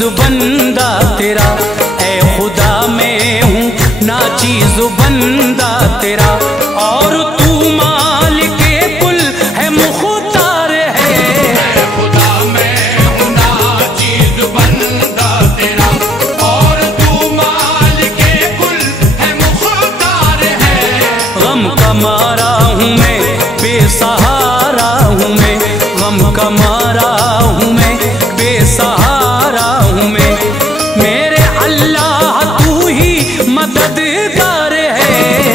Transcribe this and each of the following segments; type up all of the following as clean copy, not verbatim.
नाचीज बंदा तेरा, ऐ खुदा मैं हूँ नाचीज बंदा तेरा, और तू मालिके कुल है मुख्तार है। ऐ खुदा मैं हूँ नाचीज बंदा तेरा, और तू मालिके कुल है मुख्तार है। गम का मारा हूँ मैं, बेसहारा हूँ मैं, गम का मारा हूँ मैं, बेसहारा हूँ मैं। मेरे अल्लाह तू ही मददगार है।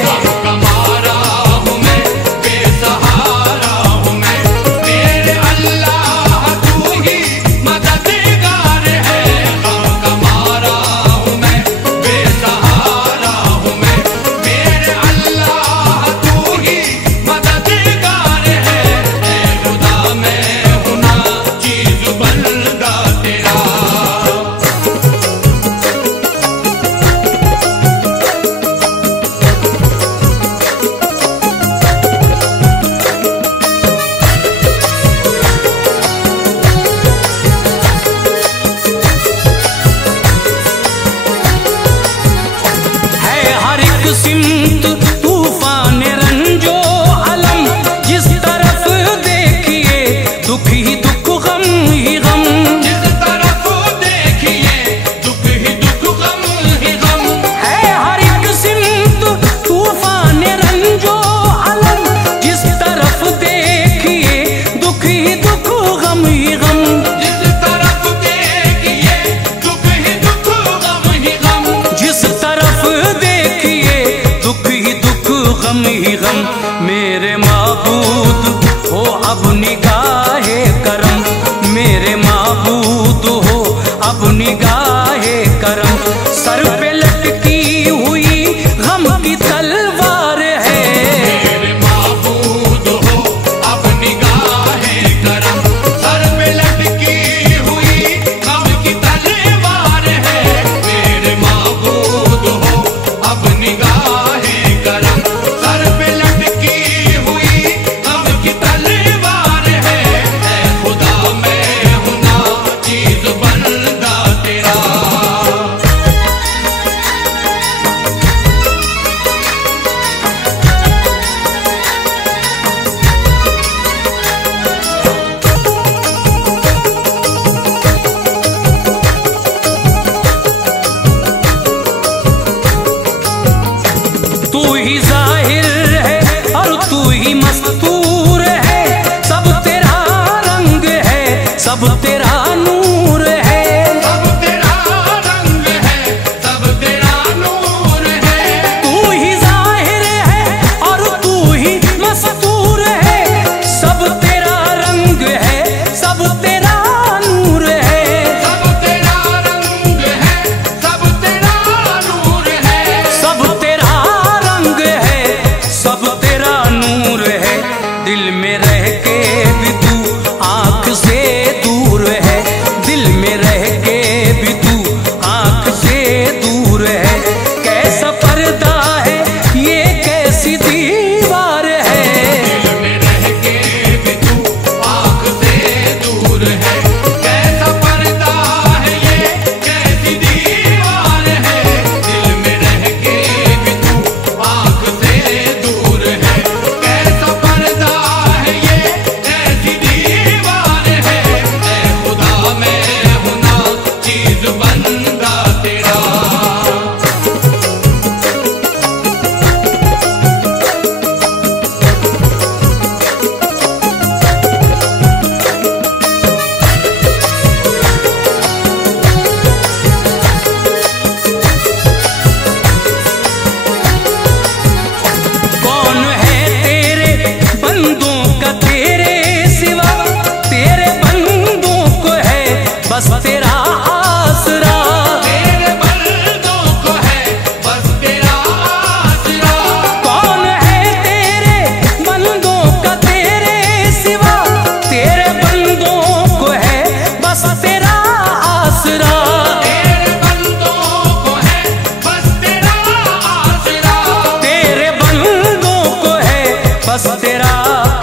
गम का मारा हूँ मैं, बेसहारा हूँ मैं, मेरे अल्लाह तू ही मददगार है। गम का मारा हूँ मैं, बेसहारा हूँ मैं, मेरे अल्लाह तू ही मददगार है। ऐ खुदा मैं हूँ नाचीज बंदा तेरा। है हर एक सिमत तूफान रंजो अलम, जिस तरफ देखिए दुख ही दुख गम ही गम। जिस तरफ देखिए दुख ही दुख गम ही गम। है हर एक सिमत तूफान रंजो अलम, जिस तरफ देखिए दुख ही दुख गम ही गम। जिस तरफ देखिए दुख ही दुख गम ही गम। जिस तरफ देखिए दुख ही दुख गम ही गम। मेरे माबूद हो अब निगाहे करम, मेरे माबूद हो अब निगाहे करम। सर पे लटकी हुई गम की तलवार है। मेरे माबूद हो अब निगाहे करम, सर पे लटकी हुई गम की तलवार है। मेरे माबूद हो अब निगाहे करम, सर पे लटकी हुई गम की तलवार है। ऐ खुदा मैं हूँ नाचीज बंदा तेरा। तू ही जाहिर है और तू ही मस्तूर है, सब तेरा रंग है, सब तेरा नूर है। सब तेरा रंग है, सब तेरा नूर है। तू ही जाहिर है और तू ही मस्तूर है, सब तेरा रंग है, सब तेरा नूर है। सब तेरा रंग है, सब तेरा नूर है। सब तेरा रंग है, सब तेरा नूर है। दिल में रह के भी तू आंख से दूर है, दिल में रह के भी तू आंख से दूर है। कैसा पर्दा है ये, कैसी दीवार है। दिल में रह के भी तू आँख से दूर है। कैसा पर्दा है ये, कैसी दीवार है। दिल में रह के भी तू आँख से दूर है। कैसा पर्दा है ये, कैसी दीवार है। ऐ खुदा मैं हूँ नाचीज बंदा तेरा। कौन है तेरे बंदों का तेरे सिवा, तेरे बंदों को है बस तेरा आसरा। तेरे बंदों को है बस तेरा आसरा। कौन है तेरे बंदों का तेरे सिवा, तेरे बंदों को है बस तेरा आसरा। तेरे बंदों को है बस तेरा आसरा। तेरे बंदों को है बस तेरा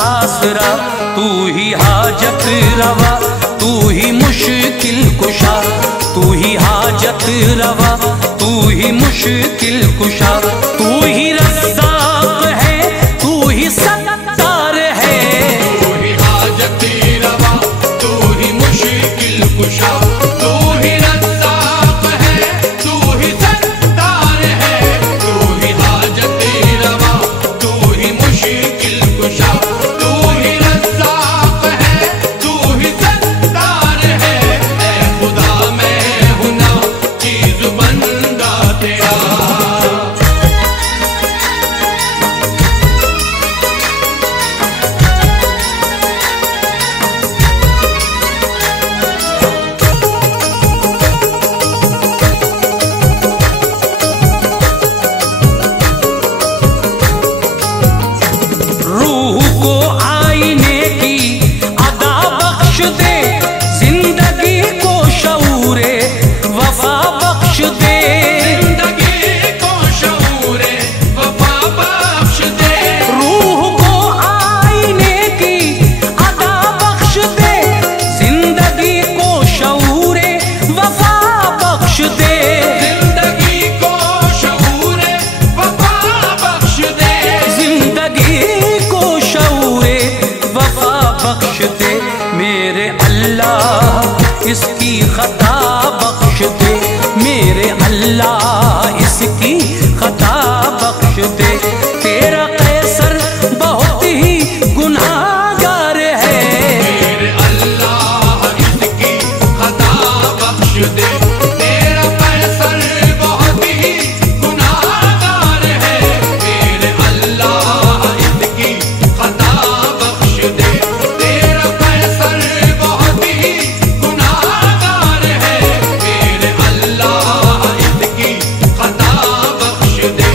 आसरा। तू ही हाजत रवा, तू ही मुश्किल मुश्किल कुशा, तू ही रज़्ज़ाक़ है, तू ही सत्तार है। तू ही हाजती रवा, तू ही मुश्किल कुशा, तू ही रज़्ज़ाक़ है, तू ही सत्तार है। तू ही हाजती रवा, तू ही मुश्किल कुशा, तू ही रज़्ज़ाक़ है, तू ही सत्तार है। ऐ खुदा मैं हूं ना चीज़ बंदा तेरा। रूह को आईने की अदा बख्श दे, जिंदगी को शऊरे वफा बख्श दे। जिंदगी को शऊरे वफा बख्श दे। रूह को आईने की अदा बख्श दे, जिंदगी को शऊरे वफा बख्श दे। जिंदगी को शऊरे वफा बख्श दे। जिंदगी को शऊरे वफा बख्श दे। मेरे अल्लाह इसकी खता बख्श दे, मेरे अल्लाह इसकी खता बख्श दे। तेरा कैसर बहुत ही गुनाहगार है। मेरे अल्लाह इसकी खता बख्श दे। तेरा कैसर बहुत ही गुनाहगार है। मेरे अल्लाह इसकी खता बख्श दे। तेरा कैसर बहुत ही गुनाहगार है। मेरे अल्लाह इसकी खता बख्श दे।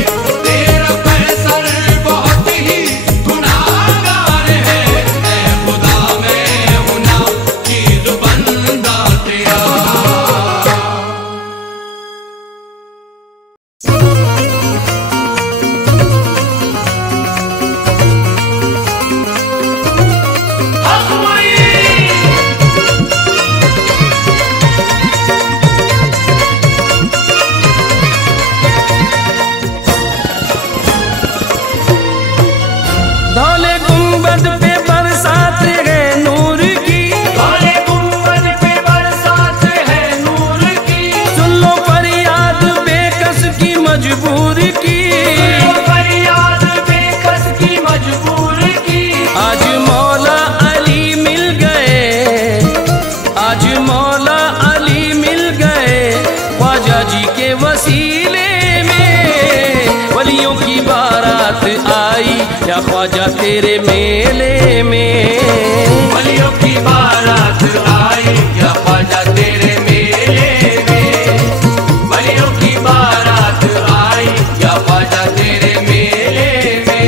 तेरा कैसर बहुत ही गुनाहगार है। ऐ खुदा मैं हूं ना चीज़ बंदा तेरा। धौले गुंबद पे बरसात है नूर की, काले गुंबद पे बरसात है नूर की। सुन लो फरियाद बेकस की मजबूर की। फरियाद बेकस की मजबूर की। आज मौला अली मिल गए, आज मौला अली मिल गए, ख्वाजा जी के वसीले में। वलियों की बारात आई या ख्वाजा तेरे मेले में। वलियों की बारात आई या ख्वाजा तेरे मेले में। वलियों की बारात आई या ख्वाजा तेरे मेले में।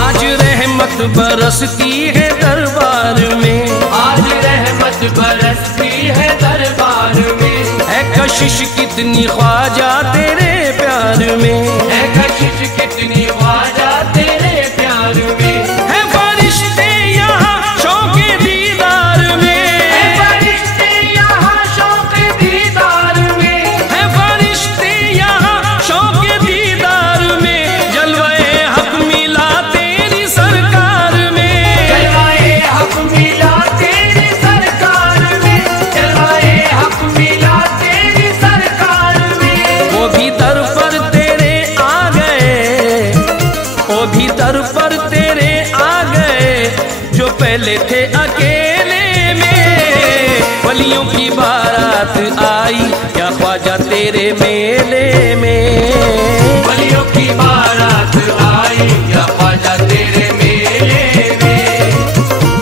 आज रहमत बरसती है दरबार में, आज रहमत बरसती है दरबार में। है कशिश कितनी ख्वाजा तेरे प्यार में। है कशिश कितनी ख्वाजा तेरे प्यार में। है फरिश्ते यहाँ शौक़े दीदार में। है फरिश्ते यहाँ शौक़े दीदार में। है फरिश्ते यहाँ शौक़े दीदार में। जलवाए हक मिला तेरी सरकार में। जलवाए हक मिला तेरी सरकार में। जलवाए हक मिला तेरी सरकार में। वो भी दर पर तेरे आ गए, वो भी दर पर तेरे आ गए, जो पहले थे अकेले में। वलियों की बारात आई या ख्वाजा तेरे मेले में। वलियों की बारात आई या ख्वाजा तेरे मेले में।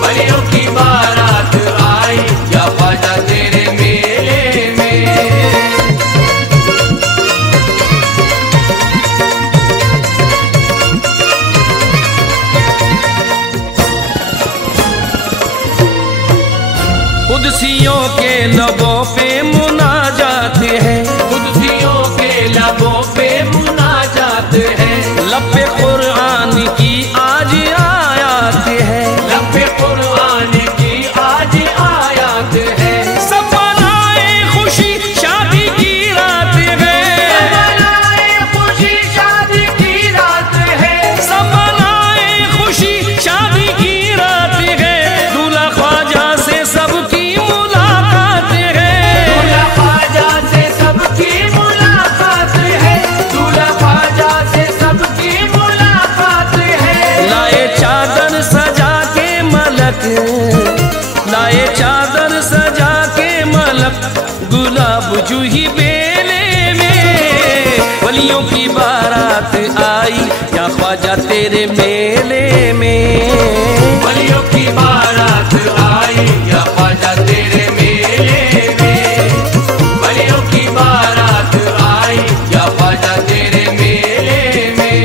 वलियों की बारात आई या ख्वाजा तेरे मेले में। कुदसियों के लबों पे मुनाजात है। कुदसियों के लब तेरे मेले में। वलियों की बारात आई या ख्वाजा तेरे मेले में। वलियों की बारात आई या ख्वाजा तेरे मेले में।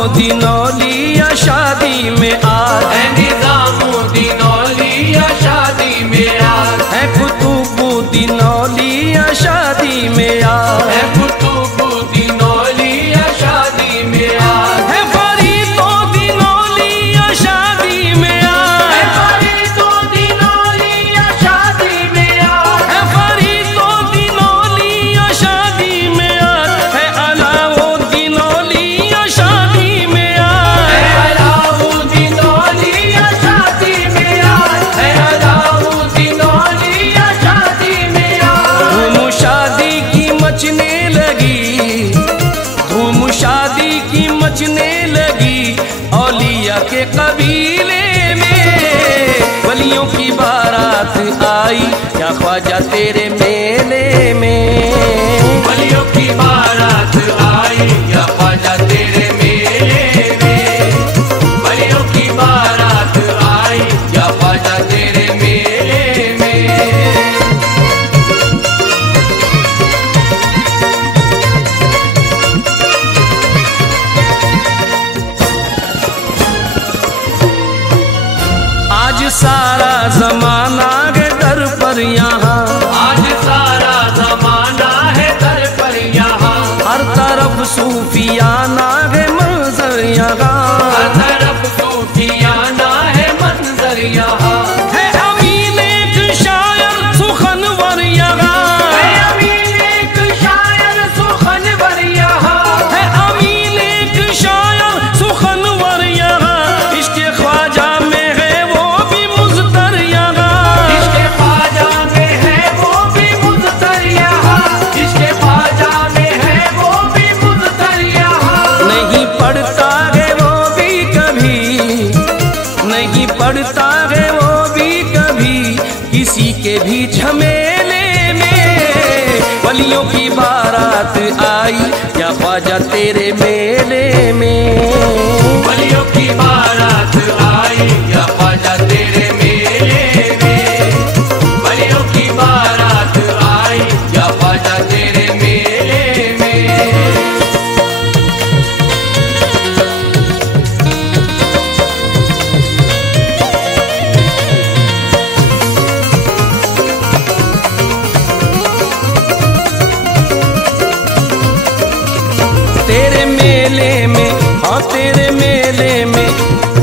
निज़ामुद्दीनौलिया शादी में आ, है निज़ामुद्दीनौलिया शादी में आ, है कुतुबुद्दीनौलिया शादी में आ, है कुतुबुद्दीनौलिया शादी में आ, है फरीदुद्दीनौलिया शादी में आ, है फरीदुद्दीनौलिया शादी में आ, है फरीदुद्दीनौलिया शादी में आ, है अलाउद्दीनौलिया शादी में आ, है अलाउद्दीनौलिया शादी में आ, है अलाउद्दीनौलिया शादी में आ। धूम शादी की मचने लगी, धूम शादी की मचने लगी औलिया के कबीले में। वलियों की बारात आई या ख्वाजा तेरे मेले में। वलियों की बारात आई या ख्वाजा तेरे मेले में। वलियों की बारात आई या ख्वाजा तेरे मेले में। आज सारा जमाना है दर पर यहाँ, आज सारा जमाना है दर पर यहाँ। हर तरफ सूफियाना है मंजर यहाँ, हर तरफ सूफियाना है मंजर यहाँ। है अमीन एक शायर सुखनवर यहाँ, है अमीन एक शायर सुखनवर यहाँ। है अमीन एक शायर सुखनवर यहाँ। इसके ख्वाजा में है वो भी मुज़्तर यहाँ, इसके ख्वाजा में है वो भी मुज़्तर यहाँ। इसके ख्वाजा में है वो भी मुज़्तर यहाँ। नहीं पढ़ता है वो भी कभी, नहीं पढ़ता है वो भी कभी किसी के भी झमेले में। वलियों की बारात आई या ख्वाजा तेरे मेले में। वलियों की बारात आई या ख्वाजा तेरे मेले में। वलियों की बारात आई या ख्वाजा तेरे मेले में। तेरे मेले में, हाँ तेरे मेले में,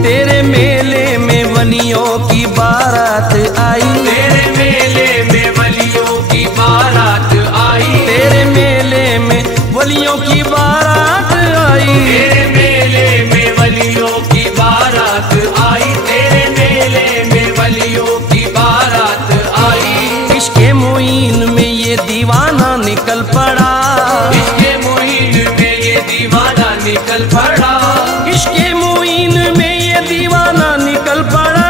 तेरे मेले में वलियों की बारात आई। तेरे मेले में वलियों की बारात आई। तेरे मेले में वलियों की बारात आई। तेरे मेले में वलियों की बारात आई। तेरे मेले में वलियों की बारात आई। इसके मुइन में ये दीवाना निकल पड़ा, इसके मुहीन में ये दीवाना निकल पड़ा। इसके मुइन में ये दीवाना निकल पड़ा।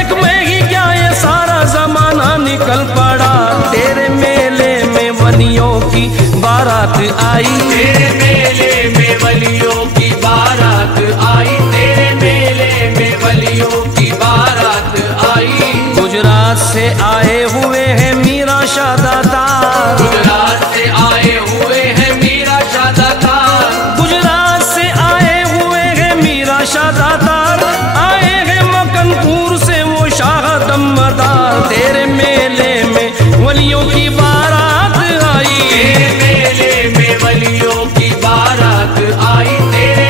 एक मैं ही क्या ये सारा जमाना निकल पड़ा। तेरे मेले में वलियों की बारात आई। तेरे मेले में वलियों की बारात आई। तेरे मेले में वलियों की बारात आई। गुजरात से आए हुए हैं मीरा शाह दातार, गुजरात से आए हुए हैं मीरा शाह दातार। गुजरात से आए हुए हैं मीरा शाह दातार। आए हैं मकनपुर से वो शाह दमदार। तेरे मेले में वलियों की बारात आई। तेरे मेले में वलियों की बारात आई। तेरे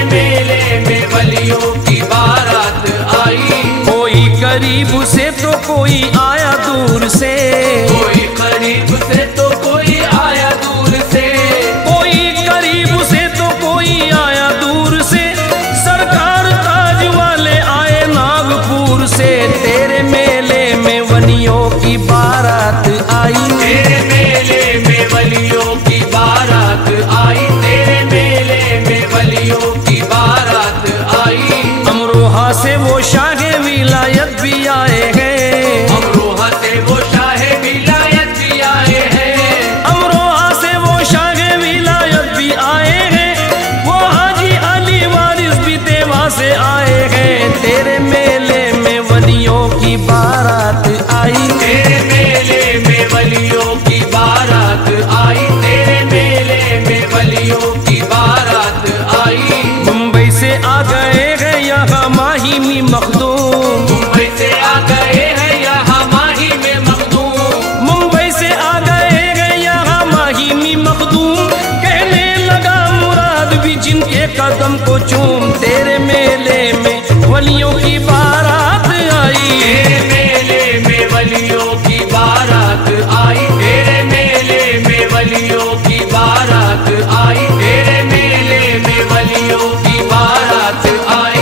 से आ गए हैं यहाँ माही में मखदूम, मुंबई से आ गए हैं यहाँ माही में मखदूम, मुंबई से आ गए हैं यहाँ माही में मखदूम। कहने लगा मुराद भी जिनके कदम को चूम, तेरे मेले में वलियों की बारात आई, तेरे मेले में वलियों की बारात आई, तेरे मेले में वलियों की बारात आई, तेरे मेले में वलियों की बारात आई।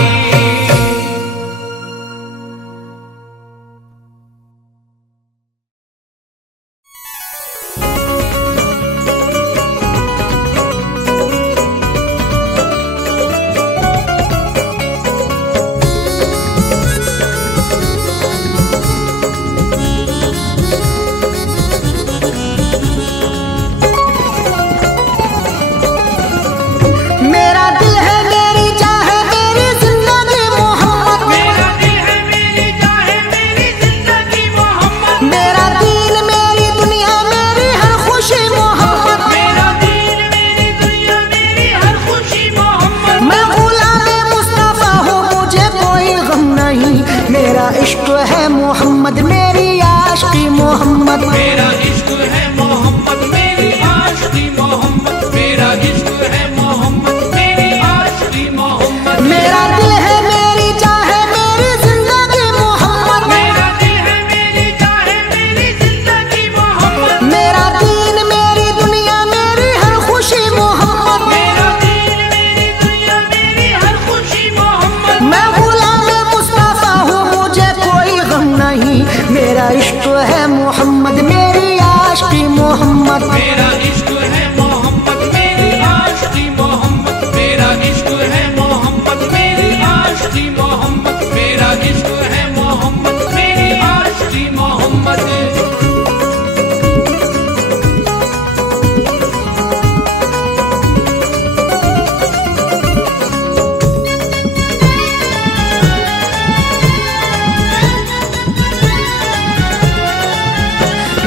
मेरा दिल है मेरी चाह है मेरी जिंदगी मोहम्मद, मेरा दिल है मेरी चाह है मेरी जिंदगी मोहम्मद, मेरा दीन मेरी दुनिया मेरी हर खुशी मोहम्मद, मेरा दीन मेरी दुनिया मेरी हर खुशी मोहम्मद। मैं गुलाम मुस्तफा हूँ मुझे कोई गम नहीं, मेरा इश्क है मोहम्मद मेरी आशिकी मोहम्मद, मेरा इश्क है मोहम्मद मेरी आशिकी मोहम्मद, मेरा इश्क है मोहम्मद मेरी आशिकी मोहम्मद। मेरा दिल है मेरी चाह है मेरी जिंदगी मोहम्मद, मेरा दिल है मेरी चाह है मेरी जिंदगी मोहम्मद, मेरा दीन मेरी दुनिया मेरी हर खुशी मोहम्मद, मेरा दीन मेरी दुनिया मेरी हर खुशी मोहम्मद। मैं गुलाम मुस्तफा हूँ मुझे कोई गम नहीं, मेरा इश्क है मोहम्मद मेरी आशिकी मोहम्मद, मेरा इश्क है मोहम्मद मेरी आशिकी मोहम्मद, मेरा इश्क है मोहम्मद मेरी आशिकी मोहम्मद, मेरा इश्क है मोहम्मद मेरी आशिकी मोहम्मद।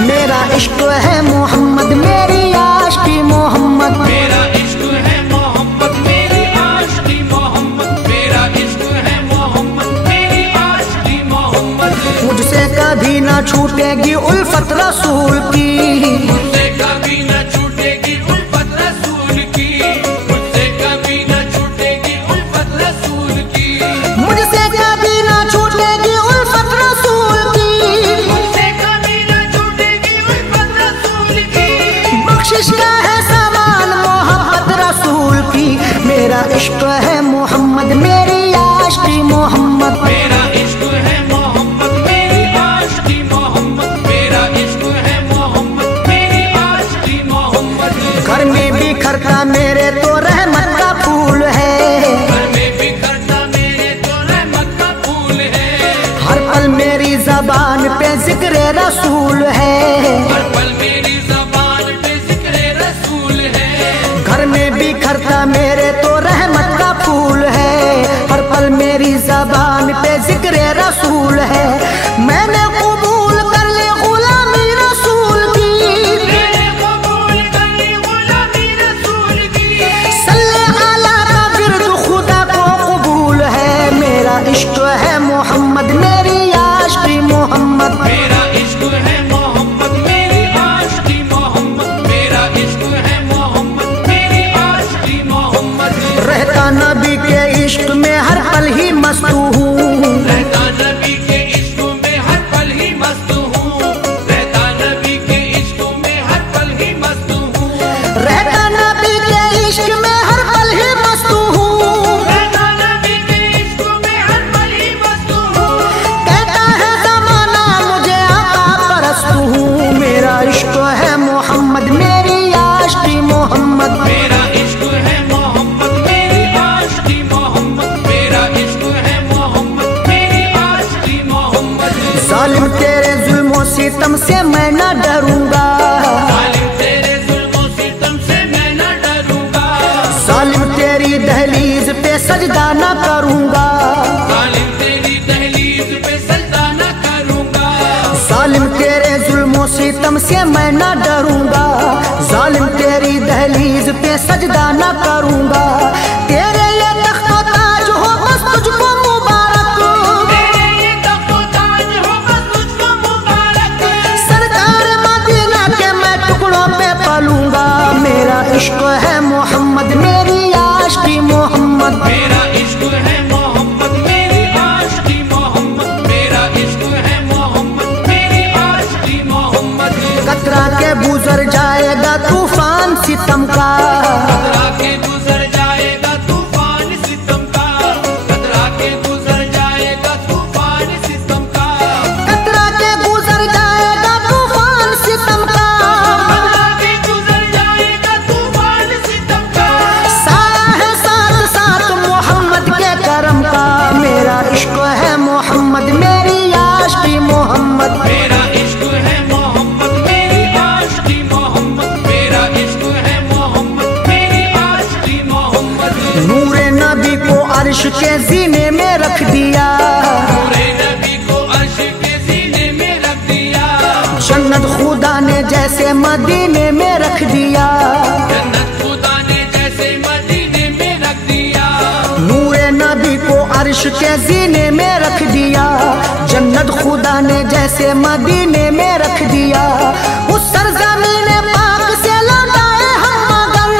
मेरा इश्क है मोहम्मद मेरी आशिकी मोहम्मद, मेरा इश्क है मोहम्मद मेरी आशिकी मोहम्मद, मेरा इश्क है मोहम्मद मेरी आशिकी मोहम्मद। मुझसे कभी ना छूटेगी उल्फत रसूल की, मुझसे कभी न छूटेगी उल्फत रसूल की, मुझसे कभी न छूटेगी उल्फत रसूल की, मुझसे कभी ना छूटेगी उल्फत रसूल की, मुझसे कभी न छूटेगी उल्फत रसूल की। बख्शिश का है सामान मोहब्बत रसूल की, मेरा इश्क है मोहम्मद मेरी आशिकी मोहम्मद, मेरा इश्क है मोहम्मद मेरी आशिकी मोहम्मद, मेरा इश्क है मोहम्मद मेरी आशिकी मोहम्मद। घर में बिखरता मेरे तो रहमत का फूल है, घर में बिखरता मेरे तो रहमत का फूल है, हर पल मेरी जबान पे जिक्र रसूल है, हर पल मेरी ज़बान पे ज़िक्र रसूल है। घर में बिखरता मेरे तो रहमत का फूल है, हर पल मेरी जबान पे जिक्र रसूल है। मैंने कबूल कर ली गुलामी रसूल की, मैंने कबूल कर ली गुलामी रसूल की, सल्ले अला का विर्द खुदा को कबूल है, मेरा इश्क है मोहम्मद मेरी आशिकी मोहम्मद, मेरा इश्क है मोहम्मद मेरी आशिकी मोहम्मद, मेरा इश्क है मोहम्मद मेरी आशिकी मोहम्मद। रहता नबी के इश्क में हर पल ही मस्त हूँ, रहता नबी के इश्क में हर पल ही मस्त हूँ, रहता नबी के इश्क में हर पल ही मस्त हूँ, रहता नबी के इश्क में हर पल ही मस्त हूँ, रहता नबी के इश्क में हर पल ही मस्त हूँ। कहता है जमाना मुझे आका परस्त हूँ, मेरा इश्क है मोहम्मद मेरी आशिकी मोहम्मद, मेरा इश्क है मोहम्मद मेरी आशिकी मोहम्मद, मेरा इश्क है मोहम्मद मेरी आशिकी मोहम्मद। जालिम तेरे जुल्मों सितम से मैं न डरूंगा, जालिम तेरे जुल्मों सितम से मैं न डरूंगा, जालिम तेरी दहलीज पे सजदा न करूंगा, जालिम तेरी दहलीज पे सजदा न करूंगा, जालिम तेरे जुल्मों सितम से मैं न डरूंगा, जालिम तेरी दहलीज पे सजदा न करूंगा, तेरे ये तख्त ताज अर्श के जीने में रख दिया, नूरे नबी को अर्श के सीने में रख दिया, जन्नत खुदा ने जैसे मदीने में रख दिया, जन्नत खुदा ने जैसे मदीने में रख दिया, नूरे नबी को अर्श के जीने में रख दिया, जन्नत खुदा ने जैसे मदीने में रख दिया। उस सरजमीन पाक से लौटाए हम मगर,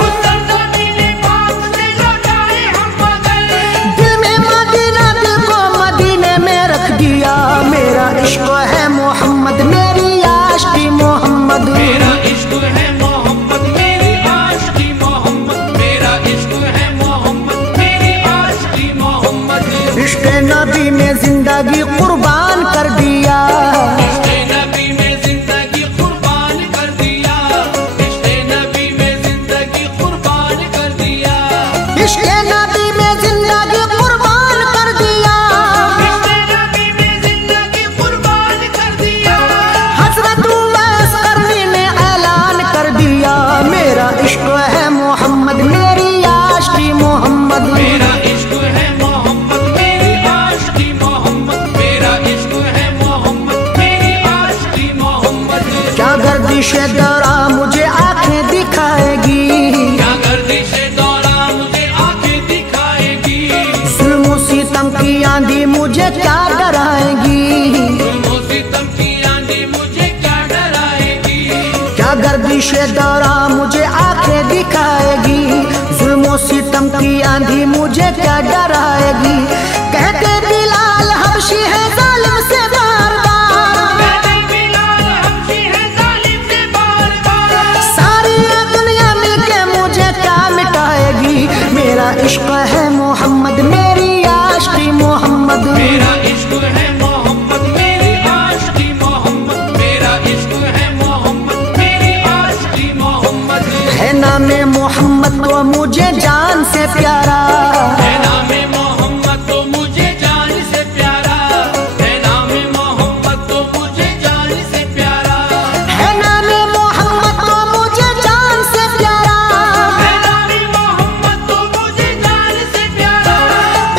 उस सरजमीन पाक से लौटाए हम मगर, दिल में मदीना, दिल को मदीने में रख दिया। मेरा इश्क है मोहम्मद, मेरी आशिकी मोहम्मद, मेरा इश्क है मोहम्मद, मेरी आशिकी मोहम्मद, मेरा इश्क है मोहम्मद, मेरी आशिकी मोहम्मद। इश्क नबी में जिंदगी कुर्बान कर दिया, इश्क नबी में जिंदगी कुर्बान कर दिया, इश्क नबी में जिंदगी कुर्बान कर दिया, इश्क नबी में जिंदगी कुर्बान कर दिया, इश्क नबी में जिंदगी कुर्बान कर दिया। हजरत उवैस करनी ने ऐलान कर दिया, मेरा इश्क है मोहम्मद, मेरी आशिकी मोहम्मद, मेरा इश्क है मोहम्मद, मेरी आशिकी मोहम्मद, मेरा इश्क है मोहम्मद, मेरी आशिकी मोहम्मद। क्या गर्दिशे दौरा मुझे आंखें दिखाएगी, क्या गर्दिशे दौरा मुझे आंखें दिखाएगी, जुल्म सितम की आंधी मुझे क्या डराएगी, जुल्म सितम की आंधी मुझे क्या डराएगी, क्या गर्दिशे दौरा मुझे आंखें दिखाएगी, जुल्म सितम की आंधी मुझे क्या डराएगी। कहते बिलाल हबशी है जालिम से बार-बार, कहते बिलाल हबशी है जालिम से बार-बार, सारी दुनिया मिलके मुझे क्या मिटाएगी। मेरा इश्क है मोहम्मद, मेरी आशिकी मोहम्मद, मेरा इश्क है मोहम्मद, मेरी आशिकी मोहम्मद, मेरा इश्क है मोहम्मद, मेरी आशिकी मोहम्मद। है नामे मोहम्मद तो मुझे जान से प्यारा, है नामे मोहम्मद तो मुझे जान से प्यारा, है नामे मोहम्मद तो मुझे जान से प्यारा, है नामे मोहम्मद तो मुझे जान से प्यारा, है नामे मोहम्मद तो मुझे जान से प्यारा।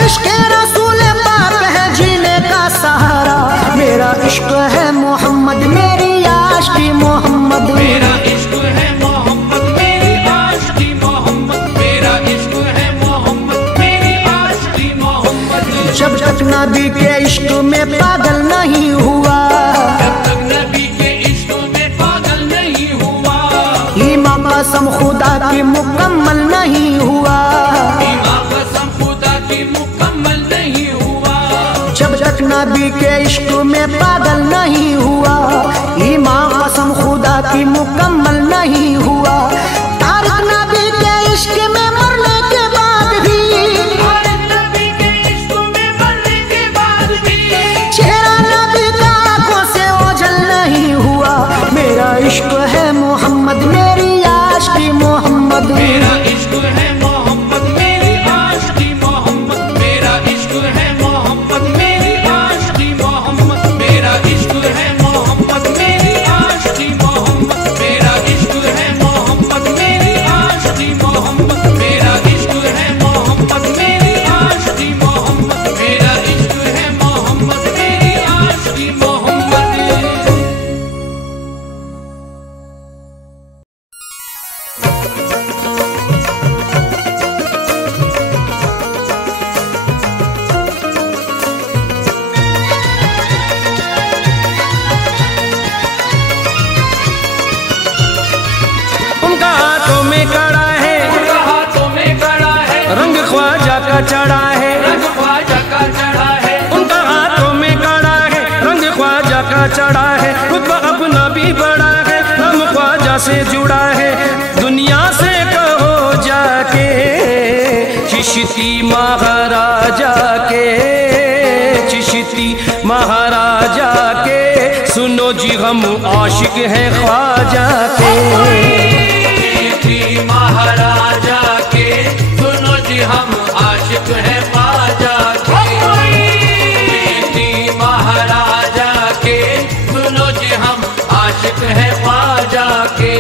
इश्क रसूल पाक है जीने का सहारा। मेरा इश्क है मोहम्मद, मेरी आशिकी मोहम्मद, मेरा इश्क है मोहम्मद, मेरी आशिकी मोहम्मद, मेरा इश्क है मोहम्मद, मेरी आशिकी मोहम्मद। जब तक नबी के इश्क में पागल नहीं हुआ, जब तक नबी के इश्क में पागल नहीं हुआ, ईमान कसम खुदा की मुकम्मल नहीं हुआ, ईमान कसम खुदा की मुकम्मल नहीं हुआ, जब तक नबी के इश्क में पागल नहीं हुआ, ईमान कसम खुदा की मुकम्मल नहीं हुआ। तारिक नबी के इश्क में मरने के बाद भी, और नबी के इश्क में मरने के बाद भी, चेहरा नबी का आंखों से ओझल नहीं हुआ। मेरा इश्क है मोहम्मद, मेरी आशिकी मोहम्मद, मेरा इश्क है मोहम्मद, मेरी आशिकी मोहम्मद, मेरा इश्क है मोहम्मद, मेरी आशिकी मोहम्मद, मेरा इश्क है मोहम्मद, मेरी आशिकी मोहम्मद, मेरा इश्क है मोहम्मद, मेरी आशिकी मोहम्मद, मेरा इश्क है मोहम्मद, मेरी आशिकी मोहम्मद, मेरा इश्क है मोहम्मद, मेरी आशिकी मोहम्मद। उनका हाथों में कड़ा है, उनका हाथों में कड़ा है, रंग ख्वाजा का चढ़ा है, रंग ख्वाजा का चढ़ा है, उनका हाथों में कड़ा है, रंग ख्वाजा का चढ़ा है, रुतबा अपना भी बड़ा है, हम ख्वाजा से जुड़ा है। दुनिया से कहो जाके चिश्ती महाराजा के, चिश्ती महाराजा के, सुनो जी हम आशिक हैं ख्वाजा के। चिश्ती महाराजा के, सुनो जी हम आशिक हैं ख्वाजा के। चिश्ती महाराजा के, सुनो जी हम आशिक हैं ख्वाजा के।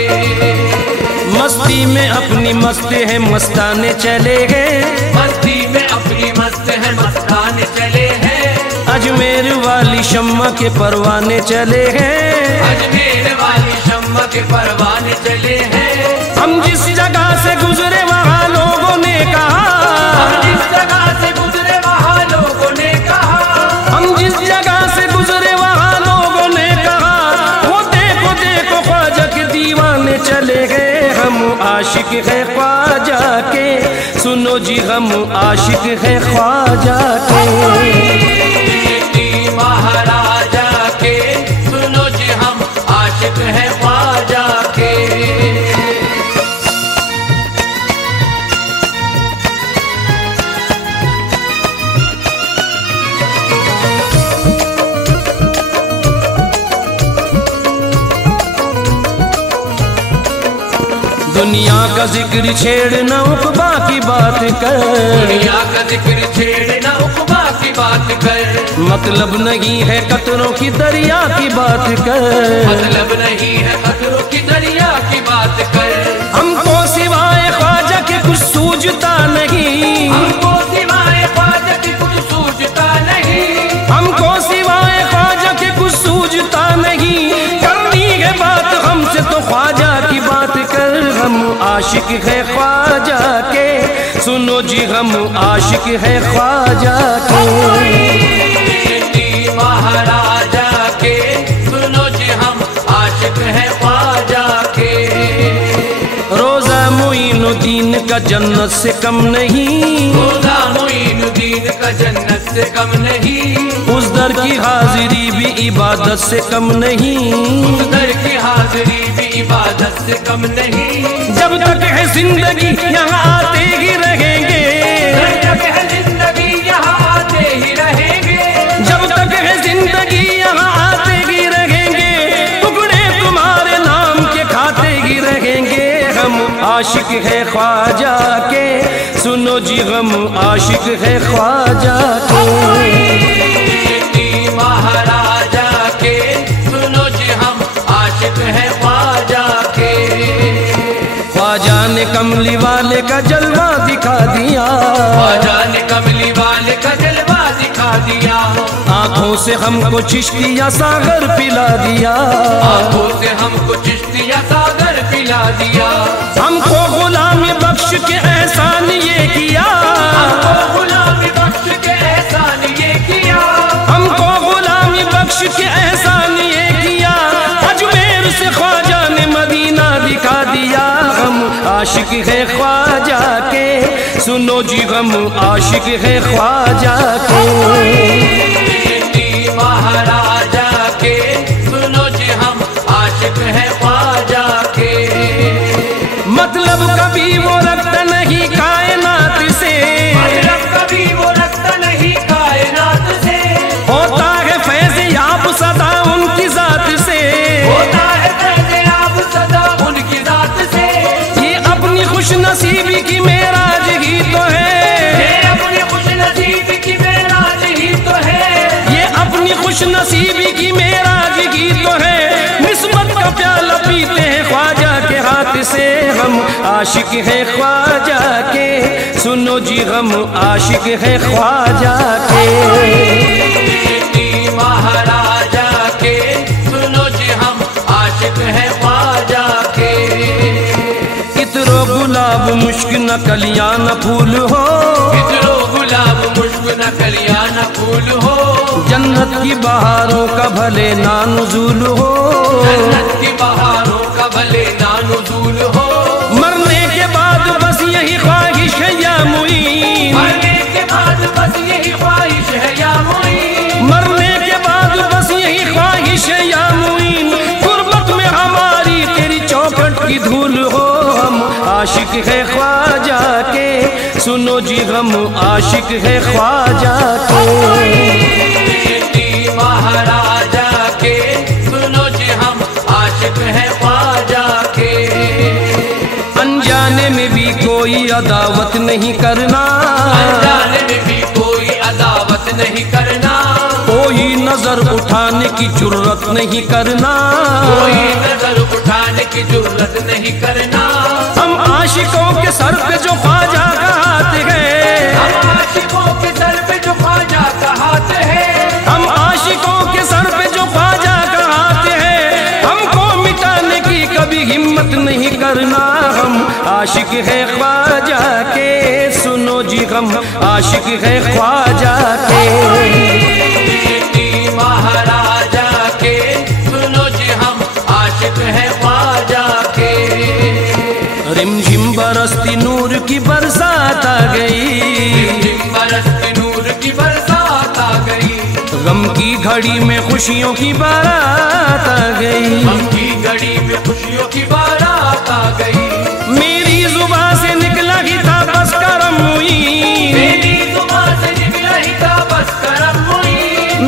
मस्ती में अपनी मस्त है मस्ताने चले गए, मस्ती में अपनी के परवाने चले हैं, अजमेर वाली शम्मा के परवाने चले हैं। हम जिस जगह से गुजरे वहाँ लोगों ने कहा, हम जिस जगह से गुजरे वहाँ लोगों ने कहा, हम जिस जगह से गुजरे वहाँ लोगों ने कहा, वो देखो देखो ख्वाजा के दीवाने चले गए। हम आशिक है ख्वाजा के, सुनो जी हम आशिक है ख्वाजा के। महाराजा के सुनो जी हम आशिक है ख्वाजा के। दुनिया का जिक्र छेड़ न उक़बा की बात कर, दुनिया का जिक्र छेड़ न उक़बा की बात कर। मतलब नहीं है कतरों की दरिया की बात कर, मतलब नहीं है कतरों की दरिया की बात कर। हमको सिवाय ख्वाजा के कुछ सूझता नहीं, हमको सिवाय ख्वाजा के कुछ सूझता नहीं, हमको सिवाय ख्वाजा के कुछ सूझता नहीं। करनी है बात हमसे तो ख्वाजा की बात कर। हम आशिक है ख्वाजा के, सुनो जी हम आशिक है ख्वाजा के। महाराजा के सुनो जी हम आशिक है ख्वाजा के। रोजा मोइनुद्दीन का जन्नत से कम नहीं, रोजा मोइनुद्दीन का जन्नत से कम नहीं। उस दर की हाजिरी भी इबादत से कम नहीं, उस दर की हाजिरी भी इबादत से कम नहीं। जब तक है जिंदगी यहाँ आते ही रहेंगे, जब तक है जिंदगी यहाँ आते ही रहेंगे, जब तक है जिंदगी यहाँ आते ही रहेंगे। टुकड़े तुम्हारे नाम के खाते ही रहेंगे। हम आशिक है ख्वाजा के, सुनो जी हम आशिक है ख्वाजा के। महाराजा के सुनो जी हम आशिक है ख्वाजा के। ख्वाजा ने कमली वाले का जलवा दिखा दिया, ख्वाजा ने कमली वाले का जलवा दिखा दिया। आंखों से हमको चिश्तिया सागर पिला दिया, आंखों से हमको चिश्तिया सागर पिला दिया। हमको गुलामी बख्श के एहसान ये किया, हमको गुलामी बख्श के एहसान ये किया, हमको गुलामी बख्श के एहसान ये किया। अजमेर से ख्वाजा ने मदीना दिखा दिया। हम आशिक है ख्वाजा के, सुनो जी हम आशिक है ख्वाजा के। महाराजा के सुनो जी हम आशिक है ख्वाजा के। मतलब कभी वो रखता नहीं कायनात से, मतलब कभी वो रखता नहीं कायनात से। होता है फैज़ याब सदा उनकी जात से, होता है फैज़ याब सदा उनकी जात से। ये अपनी खुश नसीबी की मेराज ही तो है, ये अपनी खुश नसीबी की मेराज ही तो है, ये अपनी खुश नसीबी की मेराज ही तो है। निस्बत का प्याला पीते हैं ख्वाजा के हाथ से। हम आशिक है ख्वाजा के, सुनो जी हम आशिक है ख्वाजा के। महाराजा के सुनो जी हम आशिक है ख्वाजा के। इतरो गुलाब मुश्क न कलियां न फूल हो, इतरो गुलाब मुश्क न कलियां न फूल हो। जन्नत की बहारों का भले ना नुज़ूल हो, जन्नत की बहारों का भले ना नुज़ूल हो। मरने के बाद बस यही ख्वाहिश है या मुईन, मरने के बाद बस यही ख्वाहिश है या मुईन, मरने के बाद बस यही ख्वाहिश है या मुईन। गुर्बत में हमारी तेरी चौखट की धूल हो। हम आशिक है ख्वाजा के, सुनो जी हम आशिक है ख्वाजा के। महाराजा के सुनो जी हम आशिक है ख्वाजा के। अनजाने में भी कोई अदावत नहीं करना, अनजाने में भी कोई अदावत नहीं करना। कोई नजर उठाने की जुर्रत नहीं करना, कोई नजर उठाने की जुर्रत नहीं करना। हम आशिकों के सर पे जो ख्वाजा का हाथ है, हम आशिकों के सर पे जो ख्वाजा का हाथ है, हम आशिकों के सर पे करना हम, आशिक है ख्वाजा के, सुनो जी हम आशिक है ख्वाजा के। महाराजा के, सुनो जी हम आशिक है ख्वाजा के। रिमझिम बरसती नूर की बरसात आ गई, बरसती नूर की बरसात आ गई। गम की घड़ी में खुशियों की बारात आ गई, गम की घड़ी में खुशियों की बारात आ गई। मेरी जुबान से निकला ही था बस करम मुई, मेरी जुबान से निकला ही था बस करम मुई,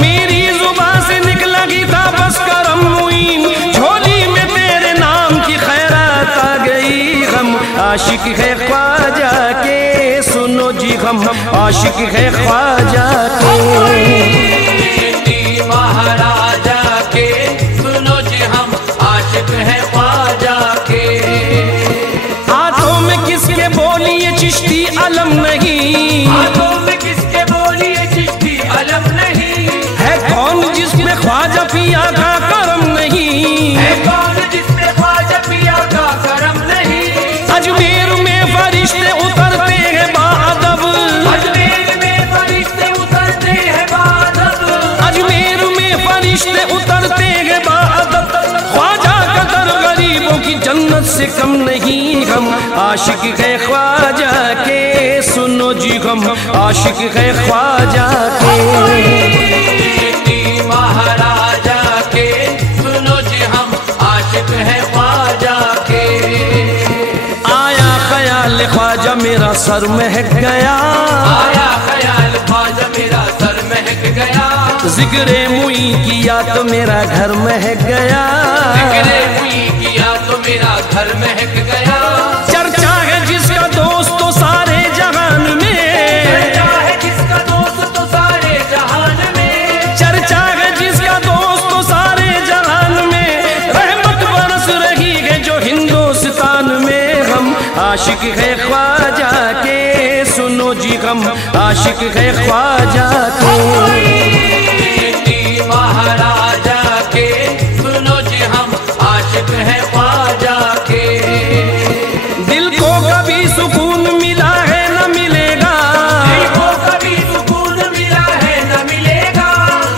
मेरी जुबान से निकला ही था बस करम मुई। झोली में तेरे नाम की खैरात आ गई, हम आशिक है ख्वाजा के, सुनो जी हम आशिक है ख्वाजा के। महाराजा के, सुनो जी हम आशिक है ख्वाजा के। हाथों में किसके बोली ये चिश्ती अलम नहीं, हाथों में किसके बोली ये चिश्ती अलम नहीं, है कौन जिसमें ख्वाजा पिया का करम नहीं, है कौन जिसमें ख्वाजा पिया का करम नहीं। अजमेर में फरिश्ते उतरते हैं बाअदब, अजमेर में फरिश्ते उतरते हैं बाअदब, अजमेर में फरिश्ते उतरते हैं बाअदब। ख्वाजा का दर गरीबों की जन्नत से कम नहीं, हम आशिक है ख्वाजा के, सुनो जी हम आशिक है ख्वाजा के। महाराजा के, सुनो जी हम आशिक है ख्वाजा के। आया ख्याल ख्वाजा मेरा सर महक गया, आया ख्याल ख्वाजा मेरा सर महक गया। जिक्रे मुई किया तो मेरा घर महक गया, जिक्रे हुई किया तो मेरा घर महक गया। चर्चा है जिसका दोस्त तो सारे जहान में, चर्चा है जिसका दोस्त तो सारे जहान में, चर्चा है जिसका दोस्त तो सारे जहान में। रहमत बरस रही है जो हिंदुस्तान में, हम आशिक है ख्वाजा के, सुनो जी हम आशिक है ख्वाजा के। महाराजा के, सुनो जी हम आशिक है ख्वाजा के। दिल को कभी सुकून मिला है न मिलेगा, दिल को कभी सुकून मिला है न मिलेगा,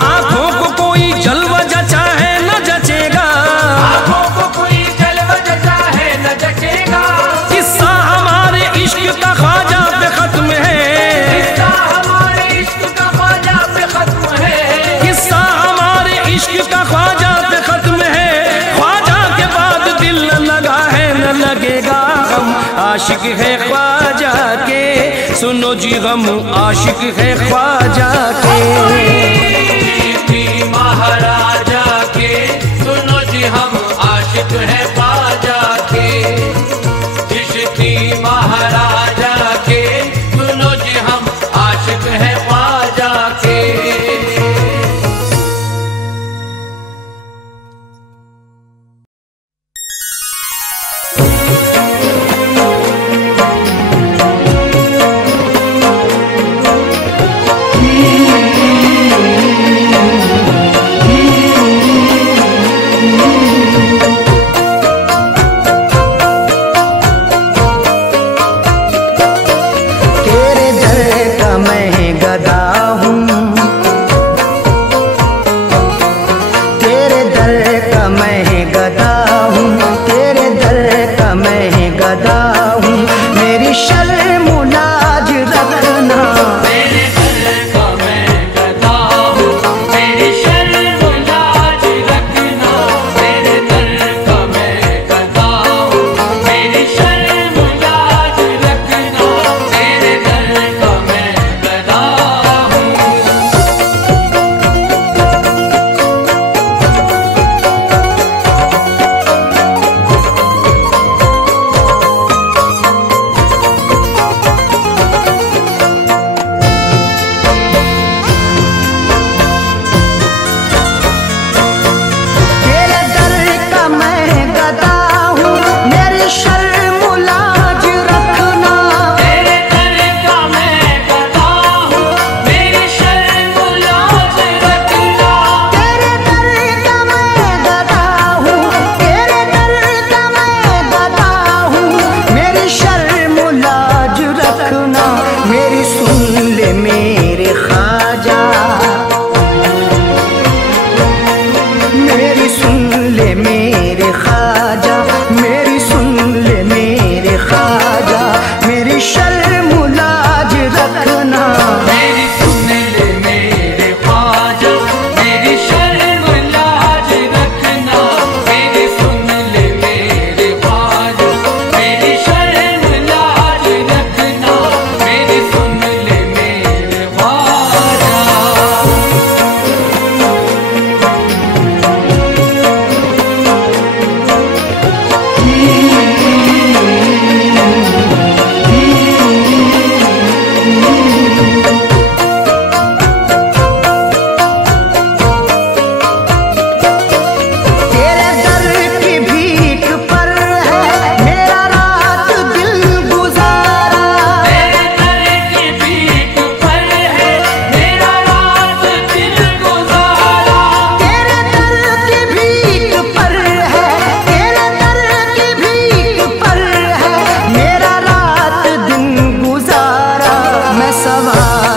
आंखों को कोई जलवा जचा है न जचेगा, आंखों को कोई जलवा जचा है न जचेगा। किस्सा हमारे इश्क का ख्वाजा पे खत्म है, किस्सा हमारे इश्क का ख्वाजा पे खत्म है, किस्सा हमारे इश्क का ख्वाजा पे खत्म है। ख्वाजा के बाद दिल न लगा है न लगेगा, हम आशिक है ख्वाजा के, सुनो जी हम आशिक है ख्वाजा के। महाराजा के, सुनो जी हम आशिक है ख्वाजा के। चिश्ती महाराजा के, सुनो जी हम आशिक है ख्वाजा के।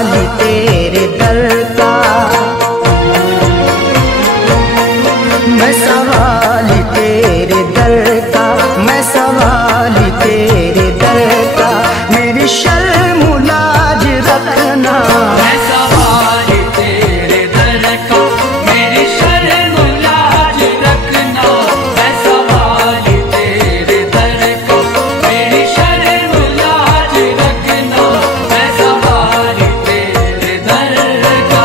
सवाली तेरे दर का, मैं सवाली तेरे दर का, मैं सवाली तेरे दर का, मेरी शर्म लाज रखना। मैं सवाली तेरे दर का, मेरी शर्म लाज रखना। मैं सवाली तेरे दर का, मेरी शर्म लाज रखना। मैं सवाली तेरे दर का।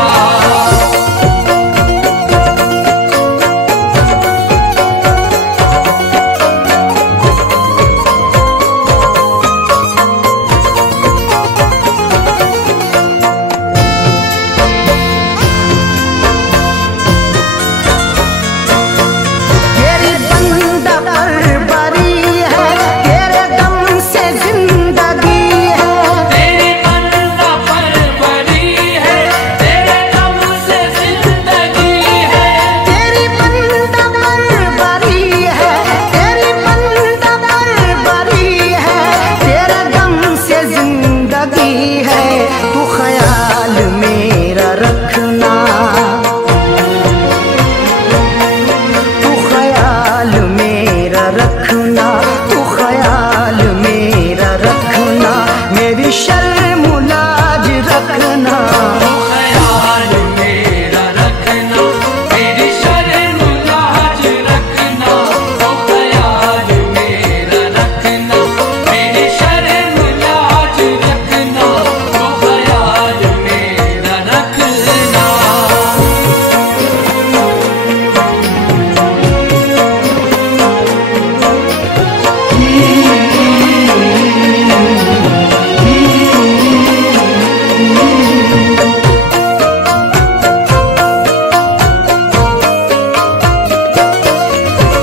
तेरी बंदा परवरी है, तेरे दम से जिंदगी है। तेरी बंदा परवरी है, तेरे दम से जिंदगी है। तेरी बंदा परवरी है, तेरी बंदा परवरी है, तेरे दम से जिंदगी है। तू ख्याल मेरा रखना, तू ख्याल मेरा रखना, तू ख्याल मेरा रखना, मेरी शर्म लाज रखना। ख्याल मेरा रखना, मेरी शर्म लाज रखना। ओ ख्याल मेरा रखना, मेरी शर्म लाज रखना। ओ ख्याल मेरा रखना।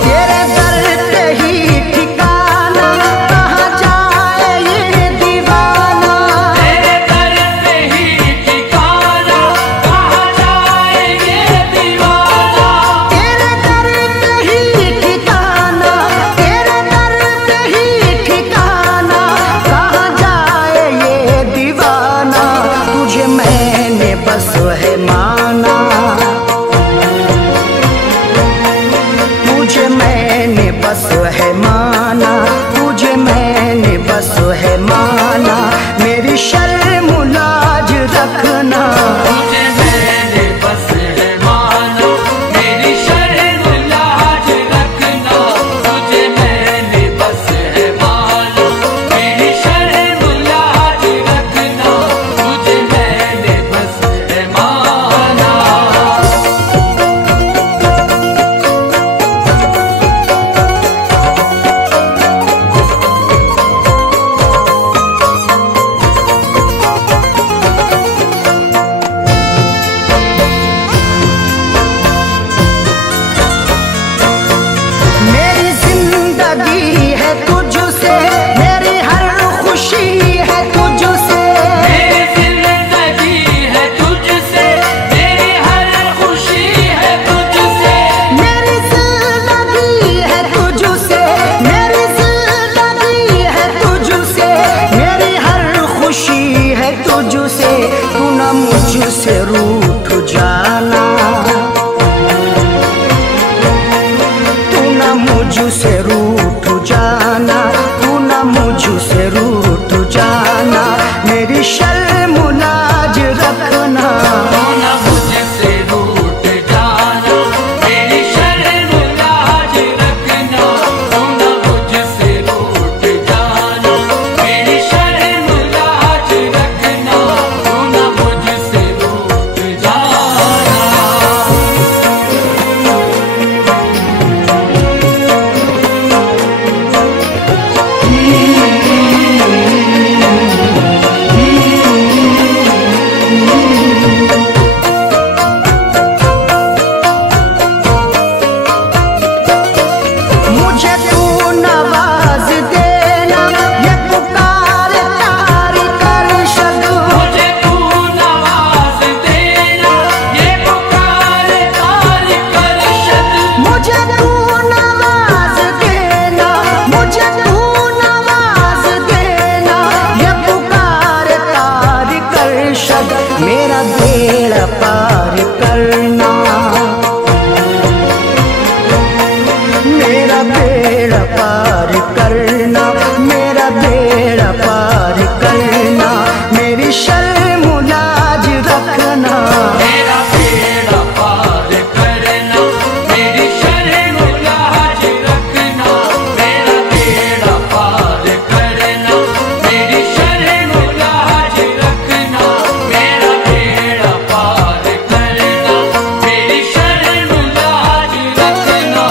तेरे दर पे ही ठिकाना, कहाँ जाए ये दीवाना। तेरे दर पे ही ठिकाना, कहाँ जाए ये दीवाना। तेरे दर पे ही ठिकाना, तेरे दर पे ही ठिकाना, कहाँ जाए ये दीवाना। तुझे मैंने बस है माना, तुझे मैंने बस है माना, तुझे मैंने बस है माना, मेरी शर्म लाज रखना। तुझे मैंने बस है माना, मेरी शर्म लाज रखना। तुझे मैंने बस है माना, मेरी शर्म लाज रखना। तुझे मैंने बस है माना। मेरी जिंदगी है तुझसे, मेरी हर खुशी है तुझसे। मेरी जिंदगी है तुझसे, मेरी हर खुशी है तुझसे। मेरी जिंदगी है तुझसे, मेरी जिंदगी है तुझसे, मेरी हर खुशी है तुझसे। तू न मुझसे रूठ जाना, तू न मुझसे रूठ जाना, तू न मुझसे रूठ जाना, मेरी शर्म लाज रखना। तू न मुझसे रूठ जाना, मेरी शर्म लाज रखना। तू न मुझसे रूठ जाना, मेरी शर्म लाज रखना। तू न मुझसे रूठ मेरा बेड़ा पार करना, मेरा बेड़ा पार करना, मेरा बेड़ा पार करना, मेरी शर्म लाज रखना, मेरा बेड़ा पार करना, मेरी शर्म लाज रखना, मेरा बेड़ा पार करना, मेरी शर्म लाज रखना, मेरा बेड़ा पार करना, मेरी शर्म लाज रखना।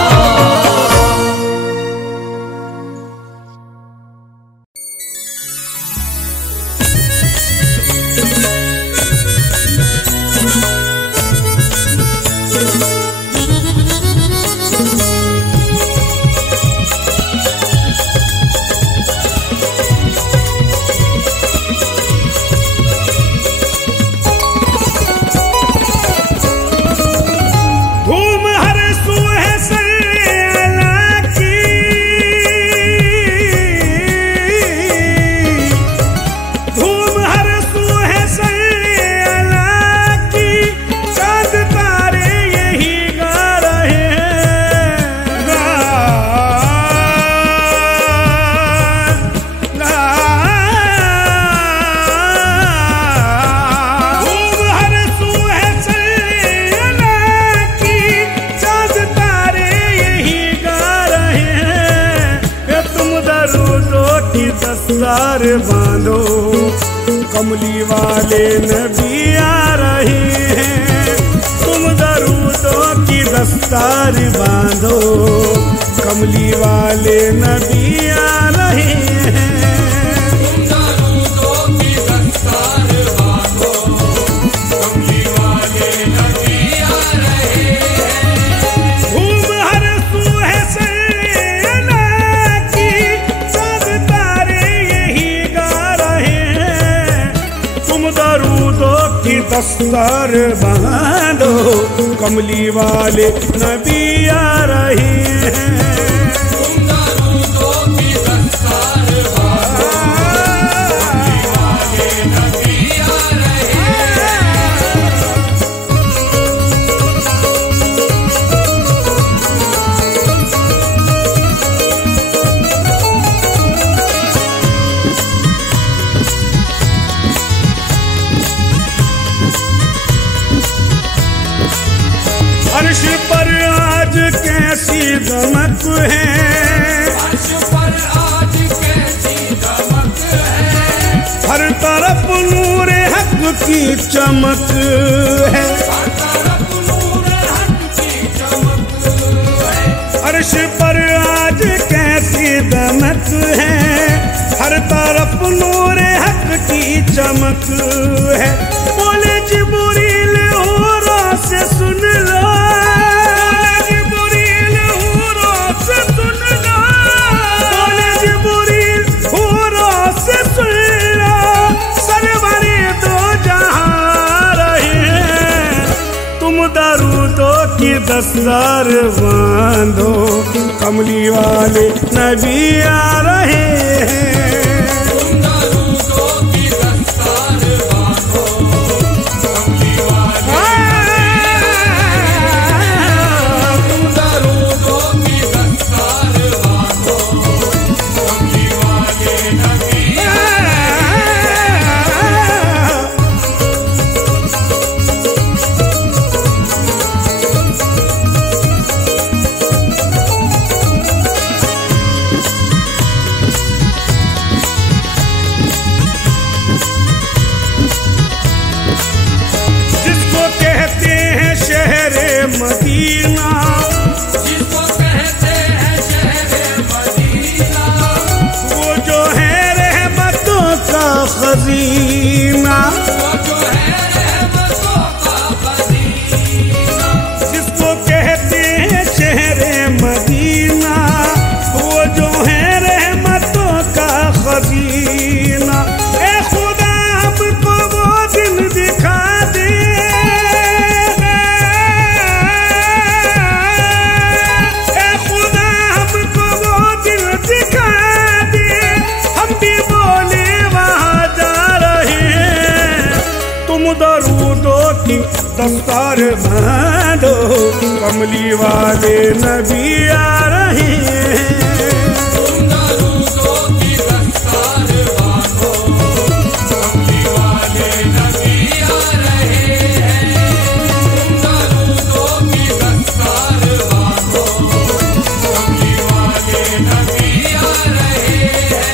धूम हर सुहे सैला की, धूम हर सुहे सैला की, चांद तारे यही गा रहे हैं, गा धूम हर सुहे सैला की, चांद तारे यही गा रहे हैं कि तुम दरूदों की दस्तार बांधो, कमली वाले नबी आ रहे हैं, तुम दरूदों की दस्तार बांधो, कमली वाले नबी आ रहे हैं। दरूदों की दस्तार बांधो, कमली वाले नबी आ रहे हैं। धूम हर सुहे सैला की, चांद तारे यही गा रहे हैं, तुम दरूदों की दस्तार बांधो, कमली वाले नबी आ रहे हैं। दरूदों की दस्तार बांधो, कमली वाले नबी आ रहे हैं। अर्श पर आज कैसी दमक है, अर्श पर आज कैसी दमक है, हर तरफ नूर हक की चमक है, हर तरफ नूर हक की चमक है। अर्श पर आज कैसी दमक है, हर तरफ नूर हक की चमक है, बोले जिब्रील हूरों से सुन लो, बोले जिब्रील हूरों से सुन लो, बोले जिब्रील हूरों से सुन लो, सरवरे दो जहां रहे हैं, तुम दरूदों की दस्तार बांधो, कमली वाले नबी आ रहे हैं। दरूदों की दस्तार बांधो, कमली वाले दरूदों की दस्तार बांधो, कमली वाले नबी आ जिसको कहते हैं शहरे मदीना, जिसको कहते हैं शहर मदीना, वो जो है रहमतों का खजीना, वो जो है रहमतों का खजीना, जिसको कहते हैं शहरे मदीना, वो जो है रहमतों का खजीना। ए खुदा हमको वो दिन दिखा दे, ए खुदा हमको वो दिन दिखा दे, हम भी बोले वहाँ जा रहे हैं, दरूदों की दस्तार बांधो, कमली वाले नबी आ रहे हैं। तुम दरूदों की दस्तार बांधो, कमली वाले नबी आ रहे हैं। तुम दरूदों की दस्तार बांधो, कमली वाले नबी आ रहे हैं।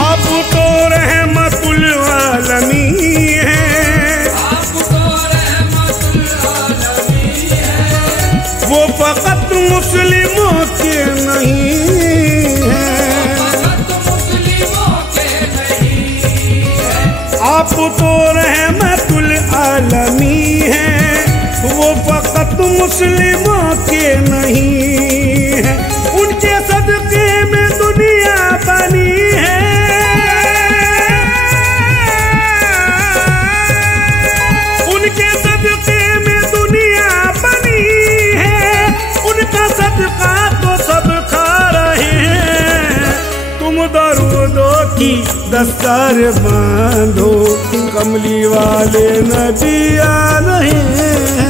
आप तो रहमतुल आलमीन हैं, आप तो रहमतुल आलमीन हैं। वो फकत मुस्लिमों के नहीं हैं। फकत मुस्लिमों के नहीं है। आप तो रहमतुल आलमीन हैं, वो फकत मुस्लिमों के नहीं हैं। उनके सदके में दुनिया बनी है, उनके सदके में दुनिया बनी है। उनका सदका तो सब खा रहे हैं। तुम दरूदों की दस्तार बांधो, कमली वाले नबी आ रहे हैं।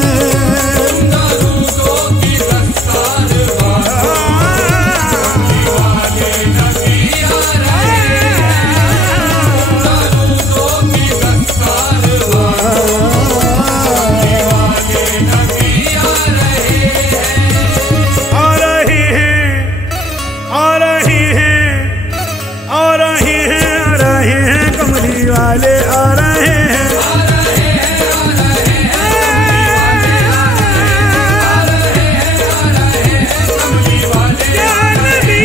तुम दरूदों की दस्तार बांधो, कमली वाले नबी आ रहे हैं। तुम दरूदों की दस्तार बांधो, कमली वाले नबी आ रहे हैं। आ रहे हैं, आ रहे हैं, आ रहे हैं, आ रहे हैं, कमली वाले आ रहे हैं। या नबी,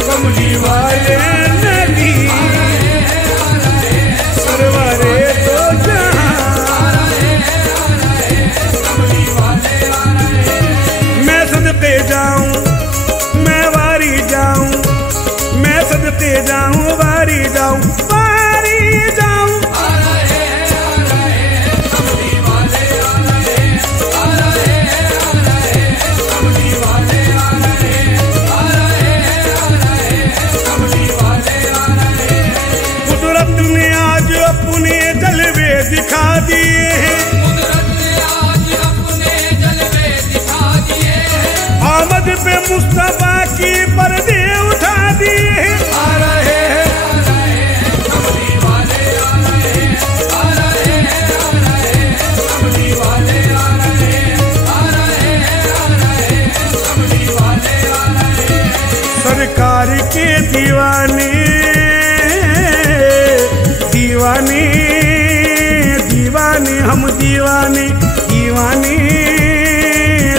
कमली वाले नबी, सरवरे दो जहां। मैं सदके जाऊं, मैं वारी जाऊं, मैं सदके जाऊं, वारी जाऊं, वारी जाऊं। कुदरत ने आज अपने जलवे दिखा दिए हैं, कुदरत ने आज अपने जलवे दिखा दिए हैं। आमद पे मुस्तफा की पर्दे उठा दिए हैं। आ रहे हैं, कमली वाले आ रहे हैं, आ रहे हैं, आ रहे हैं। कमली वाले आ रहे हैं, आ रहे हैं, आ रहे हैं। कमली वाले आ रहे हैं। सरकार के दीवाने, दीवाने, दीवाने, हम दीवाने, दीवाने,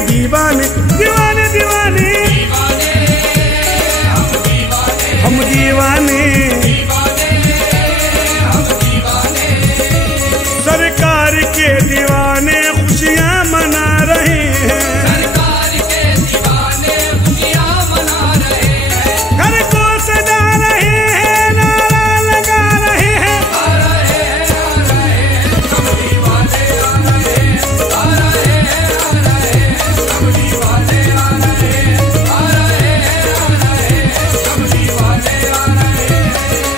दीवाने, दीवाने, दीवाने, हम दीवाने। सरकार के दीवाने खुशियां मना रहे हैं, सरकार के दीवाने खुशियां मना रहे हैं। घर को सजा रहे हैं, नारा लगा रहे हैं। आ रहे हैं, आ रहे हैं। कमली वाले आ रहे हैं, आ रहे हैं, आ रहे हैं। कमली वाले आ रहे हैं, आ रहे हैं, आ रहे हैं। कमली वाले आ रहे हैं।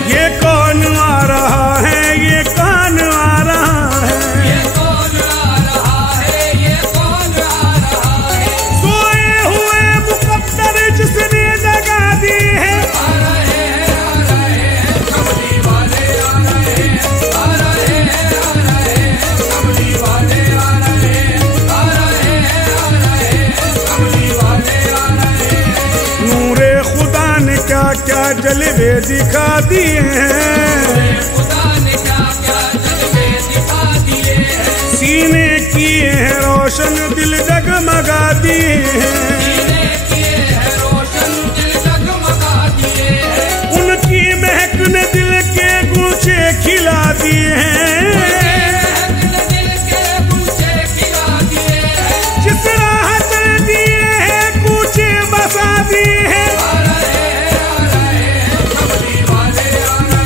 ये कौन आ रहा है, ये कौन आ रहा है। ये कौन आ रहा है, ये कौन आ रहा है। सोए हुए मुकद्दर जिसने जगा दी है। आ रहे हैं, आ रहे हैं। कमली वाले आ रहे हैं, आ रहे हैं, आ रहे हैं। कमली वाले आ रहे हैं, आ रहे हैं, आ रहे हैं। कमली वाले आ रहे हैं। नूरे खुदा ने क्या क्या जलवे दिखा दिए हैं, खुदा ने क्या क्या जलवे दिखा दिए हैं। सीने किए हैं रोशन, दिल जगमगा दिए हैं। सीने किए हैं रोशन, दिल जगमगा दिए हैं। उनकी महक ने दिल के गूंचे खिला दिए हैं। दिल के गुलचे खिला दिए हैं। जिस राह चल दिए हैं, गूंचे बसा दिए हैं। आ रहे हैं, आ रहे हैं। कमली वाले आ रहे हैं।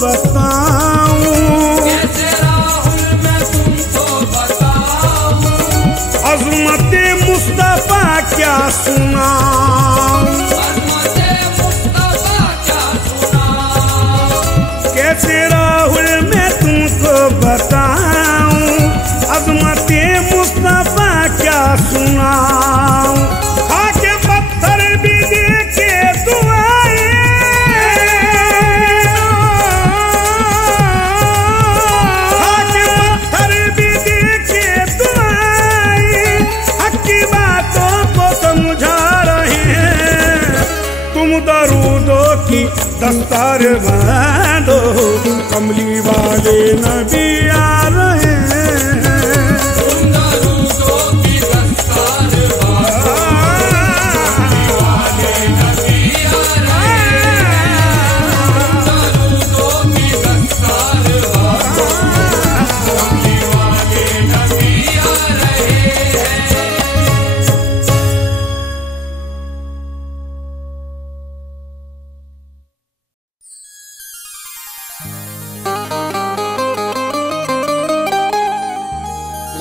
बताऊं, कैसे राहुल मैं तुमको बताऊं, अज़मते मुस्तफा क्या सुनाऊं, अज़मते मुस्तफा क्या सुनाऊं, कैसे राहुल मैं तुमको बताऊं, अज़मते मुस्तफा क्या सुनाऊं। खाके पत्थर भी देके दुआएं, खाके पत्थर भी देके दुआएं, हक की बातों को समझा रहे हैं। तुम दरूदों की दस्तार बांधो, कमली वाले नबी आ रहे हैं। तुम दरूदों की दस्तार बांधो, वाले नबी आ रहे हैं। दरूदों की दस्तार बांधो, वाले नबी आ रहे हैं।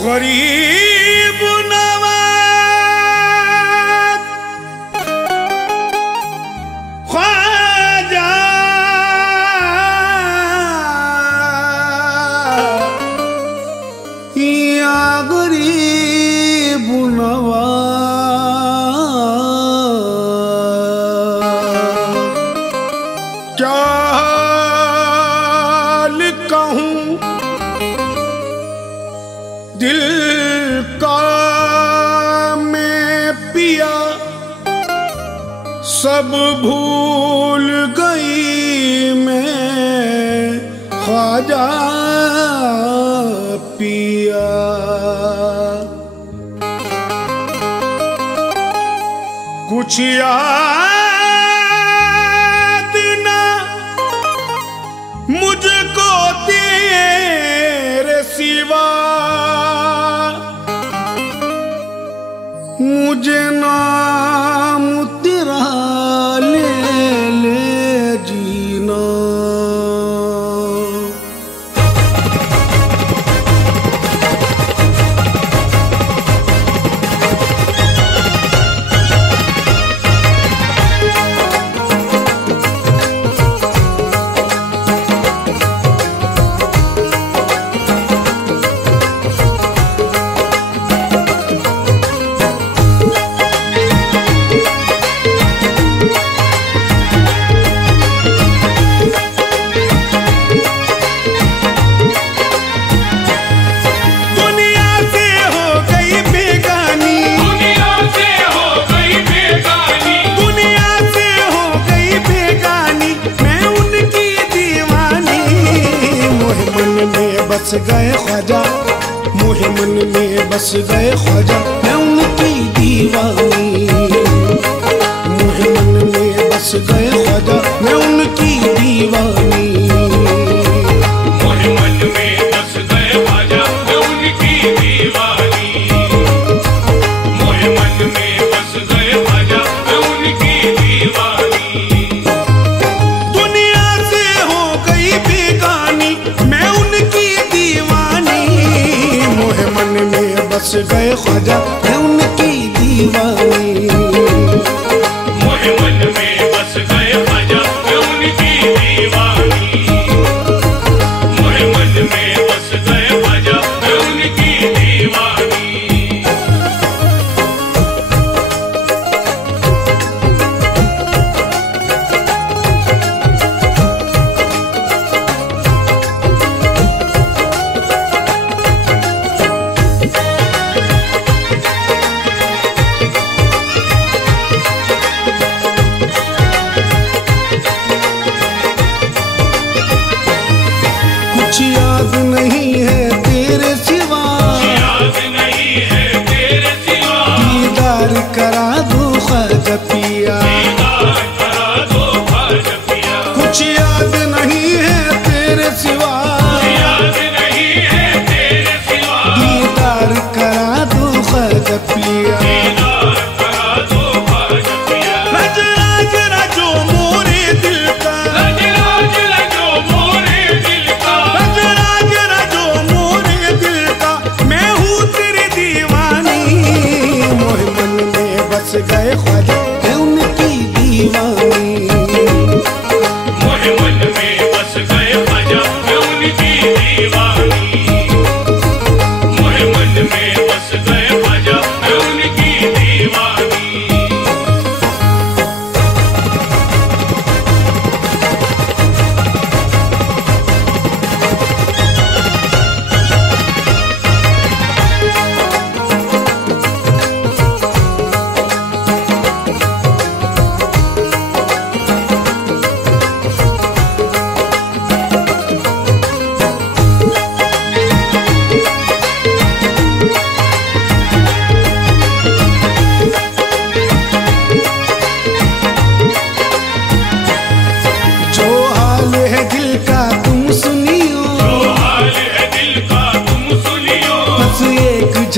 गरीब नवाज ख्वाजा, या गरीब नवाज, क्या हाल कहूं दिल का मैं पिया, सब भूल गई मैं ख्वाजा पिया। कुछ याद ना मुझको तेरे सिवा, मुझे नाम तेरा ले ले जीना। बस गए ख्वाजा, मोहे मन में बस गए ख्वाजा, मैं उनकी दीवानी। मोहे मन में बस गए ख्वाजा, मैं उनकी दीवानी। मोहे मन में बस गए ख्वाजा, मैं उनकी दीवानी। मोहे मन में बस गए ख्वाजा, मैं उनकी दीवानी। दुनिया से हो गई बेगानी, मैं उनकी दीवानी। मोहे मन में बस गए ख्वाजा, मैं उनकी दीवानी। मोहे मन में बस गए ख्वाजा, मैं उनकी दीवानी। मोहे मन में बस गए ख्वाजा, मैं उनकी दीवानी।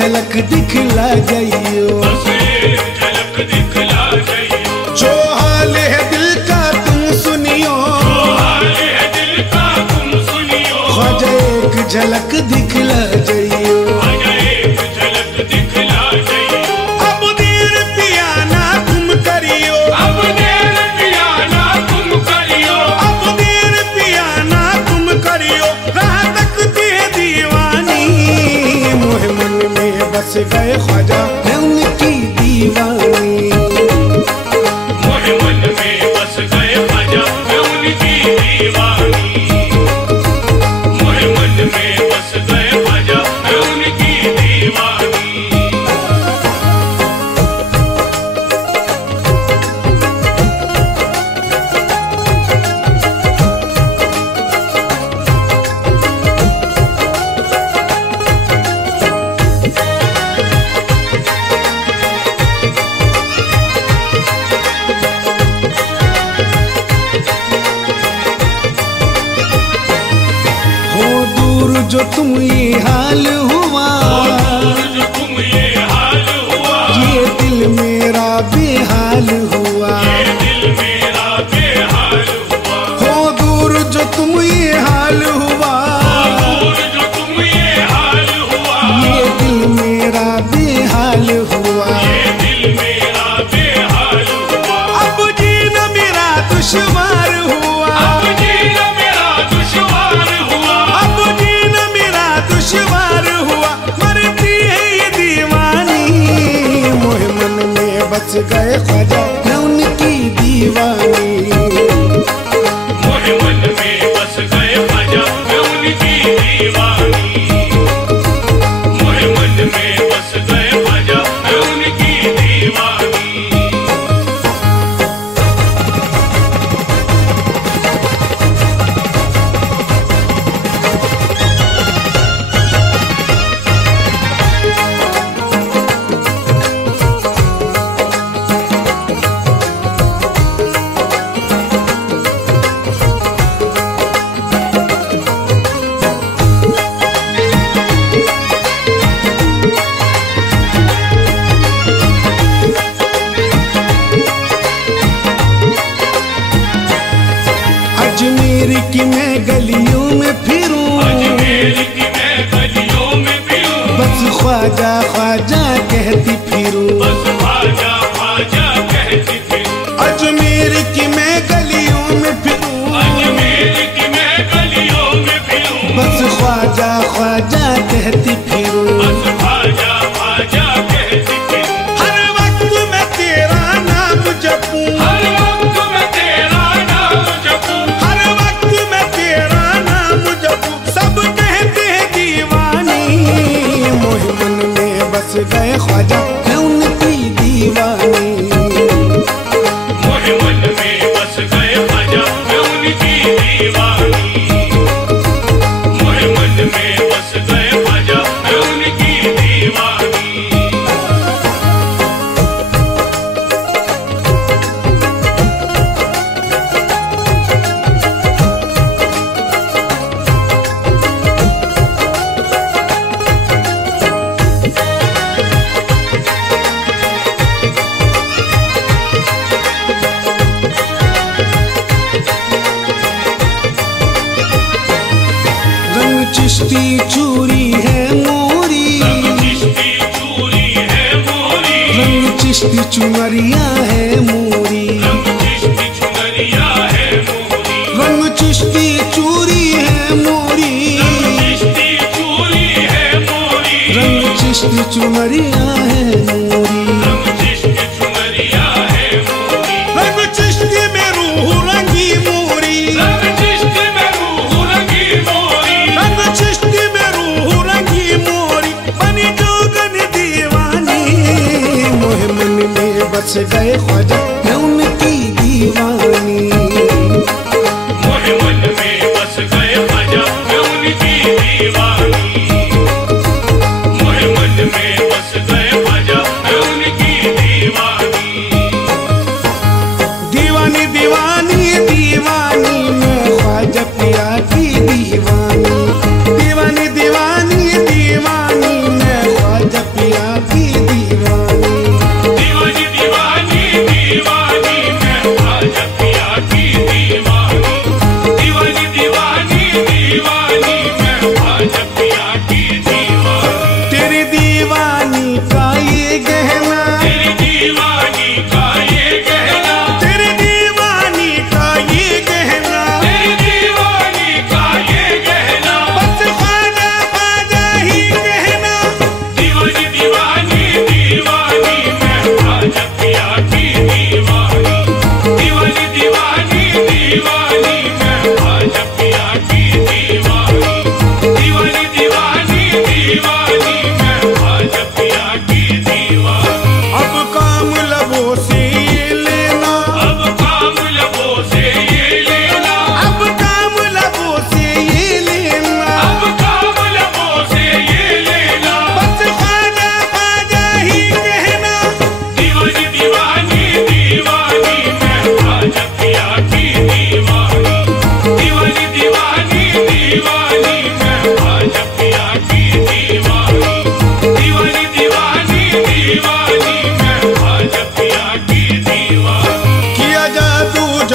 झलक दिखला जाइयो, बस एक झलक दिखला जाइयो। जो हाल है दिल का तुम सुनियो, जो हाल है दिल का तुम सुनियो। ख्वाजा एक झलक दिखला जाइयो, ख्वाजा एक झलक दिखला जाइयो। अब देर पिया ना तुम करियो, अब देर पिया ना तुम करियो। अब देर पिया ना तुम करियो, राह तकती है दीवानी। मोहे मन में बस गए ख्वाजा मैं उनकी दीवानी, मोहे मन में बस गए ख्वाजा मैं उनकी दीवानी। मोहे मन में बस गए ख्वाजा मैं उनकी दीवानी। हो दूर जो तुम ये हाल हुआ, जो तुम ये हाल हुआ। ये दिल मेरा बेहाल हुआ। ये दिल मेरा बेहाल हुआ। हो दूर जो तुम ये हाल हुआ, दूर जो तुम ये हाल हुआ। ये दिल मेरा बेहाल हुआ। ये दिल मेरा बेहाल हुआ। अब जीना मेरा दुश्वार हुआ, अब जीना मेरा दुश्वार हुआ। अब जीना मेरा दुश्वार हुआ। मरती है ये दीवानी, मोहे मन में बस गए ख्वाजा मैं उनकी दीवानी। मोहे मन में बस गए ख्वाजा मैं उनकी दीवानी। मोहे मन में बस गए ख्वाजा मैं उनकी दीवानी। अजमेर की मैं गलियों में फिरूं, अजमेर की मैं गलियों में फिरूं। बस ख्वाजा ख्वाजा कहती फिरूं। बस ख्वाजा ख्वाजा कहती फिरूं। अजमेर की मैं गलियों में फिरूं, अजमेर की मैं गलियों में फिरूं। बस ख्वाजा ख्वाजा कहती फिरूं। बस ख्वाजा ख्वाजा कहती फिरूं। हर वक्त मैं तेरा नाम जपूं, हर वक्त मैं तेरा नाम जपूं। हर वक्त मैं तेरा नाम जपूं। सब कहते हैं दीवानी, मोहे मन में बस गए ख्वाजा मैं उनकी दीवानी। मोहे मन में बस गए ख्वाजा मैं उनकी दीवानी। मोहे मन में बस गए ख्वाजा मैं उनकी दीवानी। रंग चिश्ती चूरी है मोरी, चिश्ती चूरी है मोरी। रंग चिश्ती चुनरिया है मोरी। रंग चिश्ती चुनरिया है मोरी। रंग चिश्ती चूरी है मोरी, चिश्ती चूरी है मोरी। रंग चिश्ती चुनरिया है मोरी। रंग चिश्ती चुनरिया है मोरी। रंग चिश्ती में रूह रंगी मोरी, रंग चिश्ती में रूह रंगी मोरी। रंग चिश्ती में रूह रंगी मोरी। बनी जोगन दीवानी, मोहे मन में बस गए ख्वाजा मैं उनकी दीवानी। मोहे मन में बस गए ख्वाजा मैं उनकी दीवानी। मोहे मन में बस गए ख्वाजा मैं उनकी दीवानी। दीवानी दीवानी दीवानी मैं ख्वाजा पिया की दीवानी। दीवानी दीवानी दीवानी मैं ख्वाजा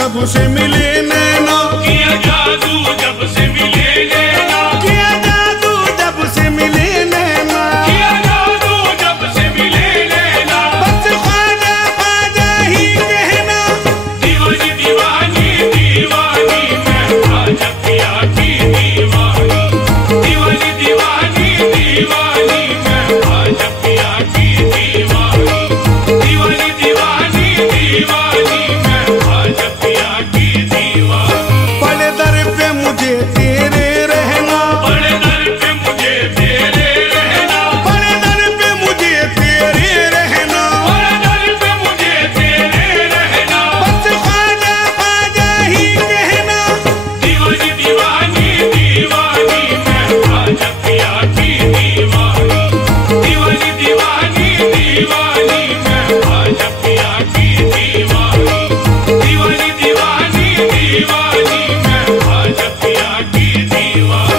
जब से मिले नैना, किया जादू जब से मिले नैना, किया जादू जब से मिले नैना, किया जादू जब से मिले नैना। बस ख्वाजा ख्वाजा ही कहना, दीवानी दीवानी दीवानी मैं ख्वाजा पिया की दीवानी, दीवानी दीवानी दीवानी मैं ख्वाजा पिया की दीवानी, दीवानी दीवानी दीवानी मैं ख्वाजा पिया की दीवानी। बड़े दर पे मुझे तेरे रहना, बड़े दर पे मुझे तेरे रहना, बड़े दर पे मुझे तेरे रहना, बड़े दर पे मुझे तेरे रहना। बस ख्वाजा ख्वाजा ही कहना, दीवानी दीवानी दीवानी मैं ख्वाजा पिया की दीवानी, दीवानी दीवानी दीवानी मैं ख्वाजा पिया की दीवानी, दीवानी दीवानी दीवानी मैं ख्वाजा पिया की दीवानी।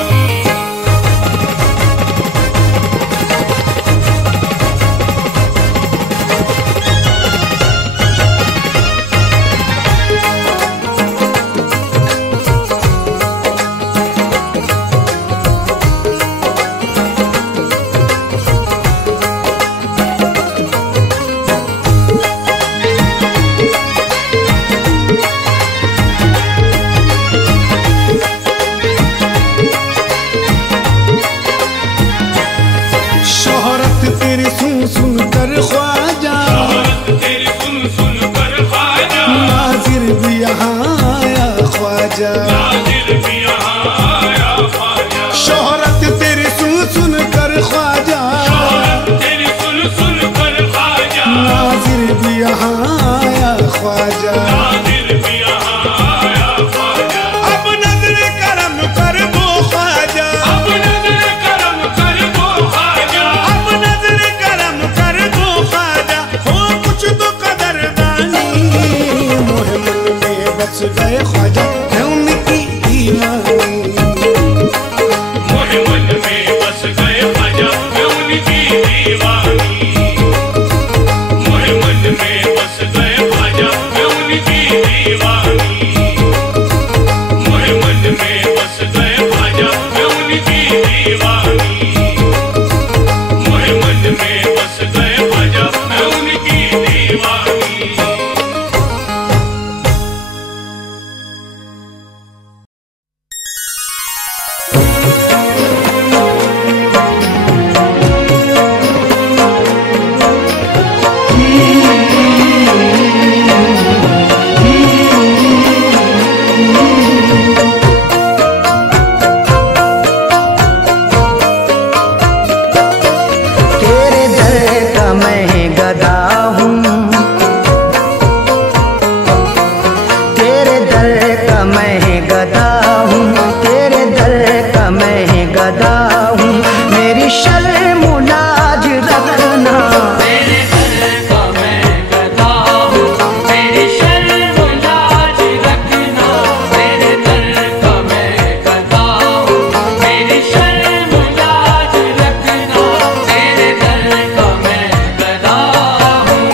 शोहरत तेरी सुन सुन कर ख्वाजा, तेरी सुन सुन कर ख्वाजा, नाजिर भी यहाँ आया ख्वाजा। नाजिर भी यहाँ आया ख्वाजा, शोहरत तेरी सुन सुन कर ख्वाजा, तेरी सुन सुन कर ख्वाजा, नाजिर भी यहाँ आया ख्वाजा। नाजिर भी यहाँ आया ख्वाजा। अब नजर करम कर दो ख्वाजा, अब नजर करम कर दो ख्वाजा, अब नजर करम कर दो ख्वाजा। हो कुछ तो कदरदानी, मोहे मन में बस गए ख्वाजा, मैं उनकी दीवानी। मोहे मन में बस गए ख्वाजा, मैं उनकी दीवानी, मोहे मन में बस गए ख्वाजा, मैं उनकी दीवानी, मोहे मन में बस गए ख्वाजा, मैं उनकी दीवानी, मोहे मन में बस गए ख्वाजा, मैं उनकी दीवानी। तेरे दर का मैं गदा हूँ, तेरे दर का मैं गदा हूँ, तेरे दर का मैं गदा हूँ। मेरी शर्म लाज रखना, तेरे दर का मैं गदा हूँ, मेरी शर्म लाज रखना। तेरे दर का मैं गदा हूँ, मेरी शर्म लाज रखना। तेरे दर का मैं गदा हूँ।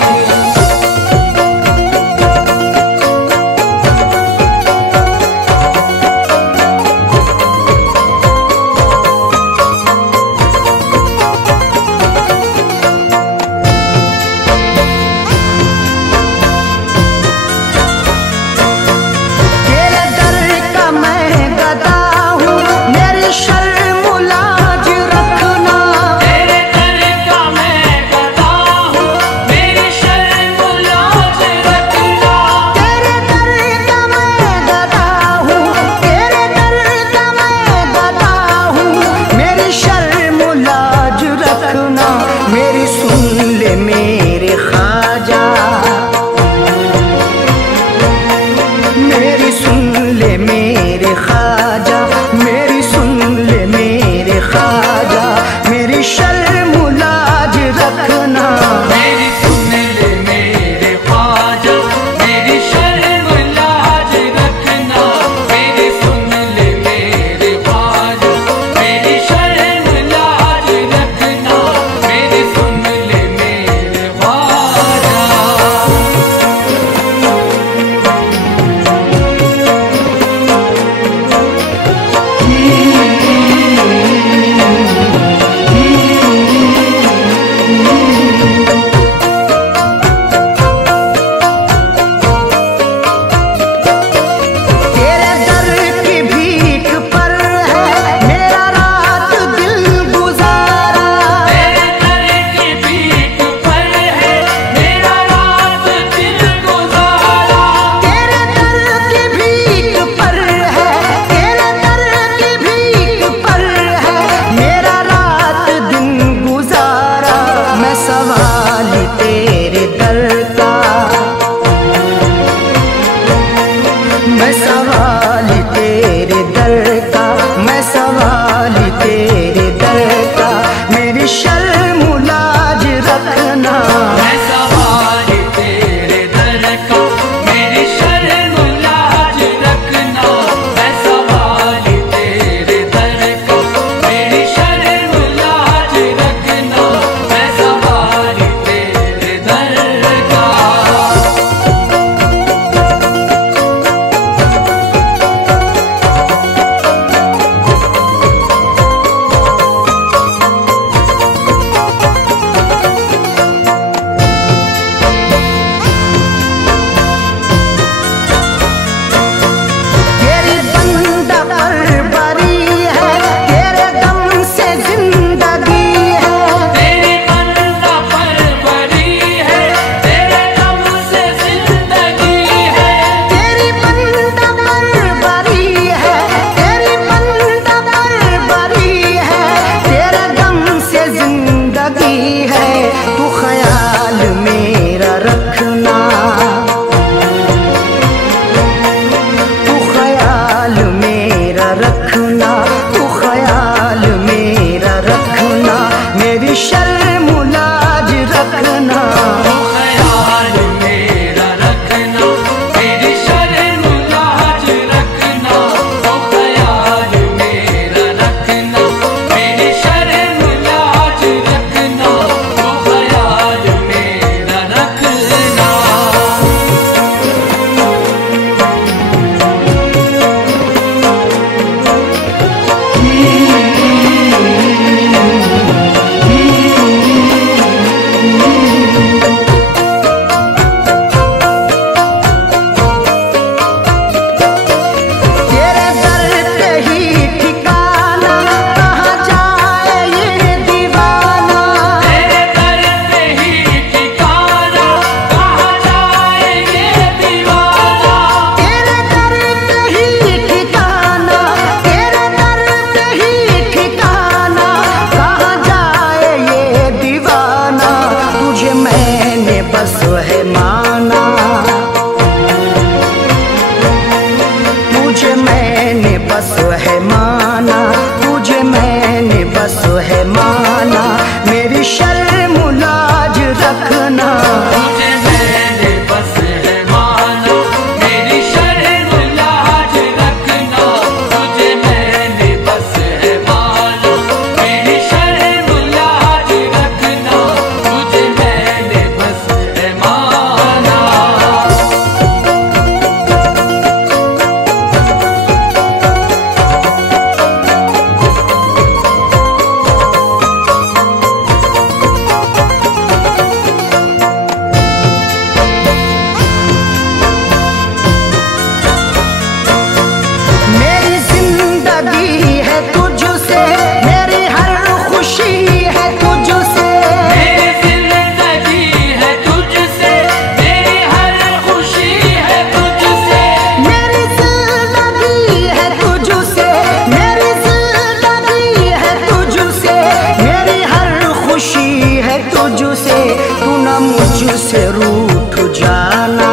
सवाल तेरे दर का, मैं सवाल तेरे दर का, मेरी शर्म लाज रखना। मैं सवाल तेरे दर का, मेरी शर्म लाज रखना। मैं सवाल तेरे दर का, मेरी शर्म लाज रखना। मैं सवाल तेरे दर का। तेरी बंदा परवरी है, तेरे दम से जिंदगी है। तेरी बंदा परवरी है, तेरे दम से जिंदगी है। तेरी बंदा परवरी है, तेरी बंदा परवरी है, तेरे दम से जिंदगी है। तू ख्याल मेरा रखना, तू ख्याल मेरा रखना, तू ख्याल मेरा रखना, मेरी शर्म लाज रखना। ख्याल मेरा रखना, मेरी शर्म लाज रखना। ओ ख्याल मेरा रखना, मेरी शर्म लाज रखना। ओ ख्याल मेरा रखना। तेरे दर पे ही ठिकाना, कहाँ जाए ये दीवाना। तेरे दर पे ही ठिकाना, कहाँ जाए ये दीवाना। तेरे दर पे ही ठिकाना, तेरे दर पे ही ठिकाना, कहाँ जाए ये दीवाना। तुझे मैंने बस है माना, तुझे मैंने बस है माना, तुझे मैंने बस है माना, मेरी शर्म लाज रखना। तुझे मैंने बस है माना, मेरी शर्म लाज रखना। तुझे मैंने बस है माना, मेरी शर्म लाज रखना। तुझे मैंने बस है माना। मेरी जिंदगी है तुझसे, मेरी हर खुशी है तुझसे। मेरी जिंदगी है तुझसे, मेरी हर खुशी है तुझसे। मेरी जिंदगी है तुझसे, मेरी जिंदगी है तुझसे, मेरी हर खुशी है तुझसे। तू न मुझसे रूठ जाना,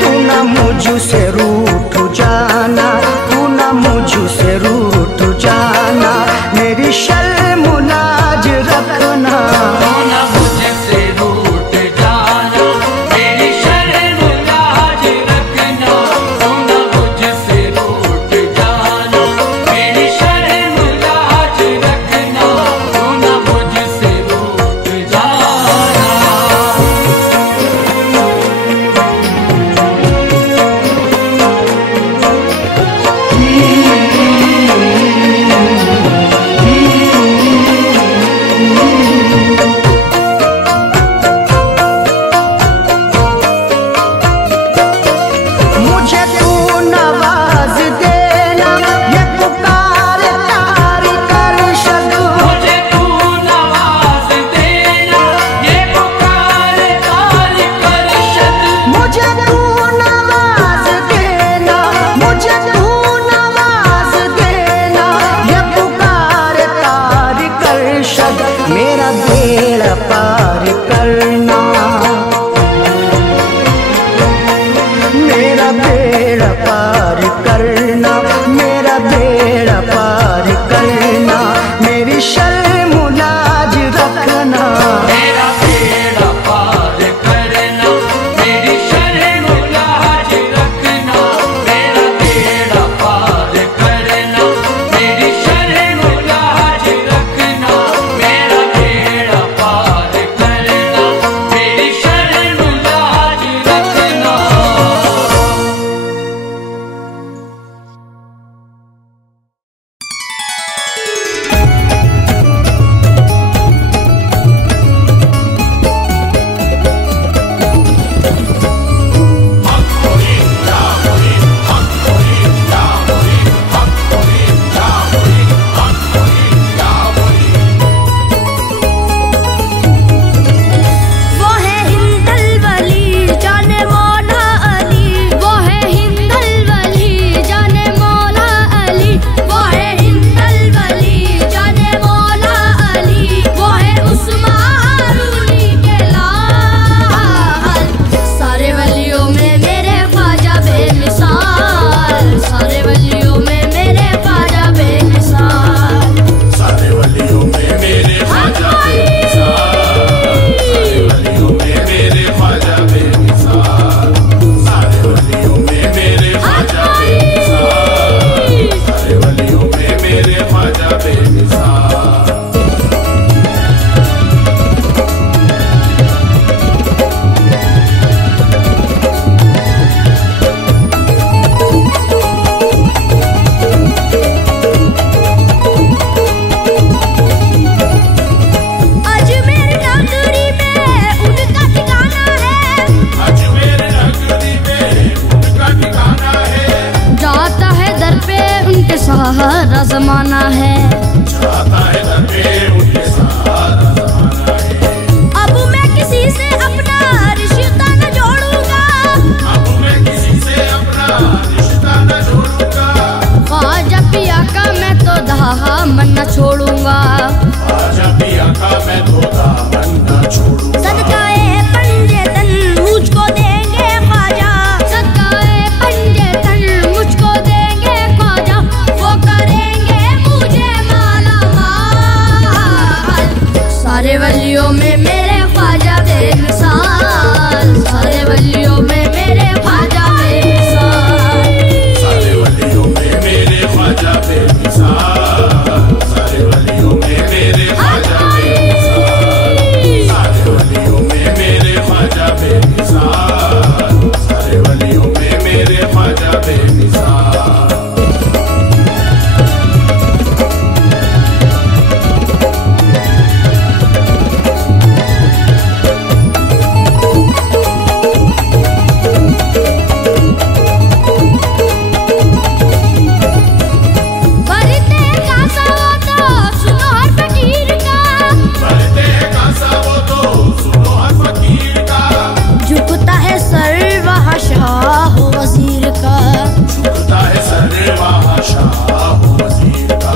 तू न मुझसे रूठ जाना, तू न मुझसे रूठ जाना, मेरी शर्म लाज रखना। तू न मुझसे रूठ जाना, मेरी शर्म लाज रखना। तू न मुझसे रूठ जाना, मेरी शर्म लाज रखना। तू न मुझसे रूठ जाना। मेरा बेड़ा पार करना, मेरा बेड़ा पार करना, मेरी शर्म लाज रखना। मेरा बेड़ा पार करना, मेरी शर्म लाज रखना। मेरा बेड़ा पार करना, मेरी शर्म लाज रखना। मेरा बेड़ा पार करना, मेरी शर्म लाज रखना। वो है हिंदल वली जाने मौला अली, वो है हिंदल वली जाने मौला अली, वो है हिंदल वली जाने मौला अली, वो है उस्मानी के लाल। सारे वलियों में मेरे ख्वाजा बेमिसाल, सारे वलियों में मेरे ख्वाजा बेमिसाल। सारे वलियों में मेरे ख्वाजा बेमिसाल, सारे वलियों में मेरे ख्वाजा बेमिसाल, सारे वलियों में मेरे ख्वाजा बेमिसाल। अजमेर नगरी में उनका ठिकाना है, अजमेर नगरी में उनका ठिकाना है। जाता है दर पे उनके सहारा जमाना है। जाता है दर पे उनके सहारा जमाना है। अब मैं किसी से अपना रिश्ता न जोड़ूंगा, अब मैं किसी से अपना रिश्ता न जोड़ूंगा। ख्वाजा पिया का मैं तो दामन न छोड़ूंगा। ख्वाजा पिया का मैं तो दामन न छोड़ूंगा। सदकाए पंजेतन मुझको देंगे ख्वाजा, सदकाए पंजेतन मुझको देंगे ख्वाजा, वो करेंगे मुझे माला माल। सारे वलियों में मेरे ख्वाजा बेमिसाल, सारे वलियों में मेरे ख्वाजा बेमिसाल। सारे वलियों में मेरे ख्वाजा बेमिसाल, सारे वलियों में मेरे ख्वाजा बेमिसाल, सारे वलियों में मेरे ख्वाजा बेमिसाल, सारे वलियों में मेरे ख्वाजा बेमिसाल। भरते का सवा तो सुनो हर फकीर का, भरते हैं कासा वो तो सुनो हर फकीर का। झुकता है सर वहाँ शाह वजीर का। झुकता है सर वहाँ शाह वजीर का।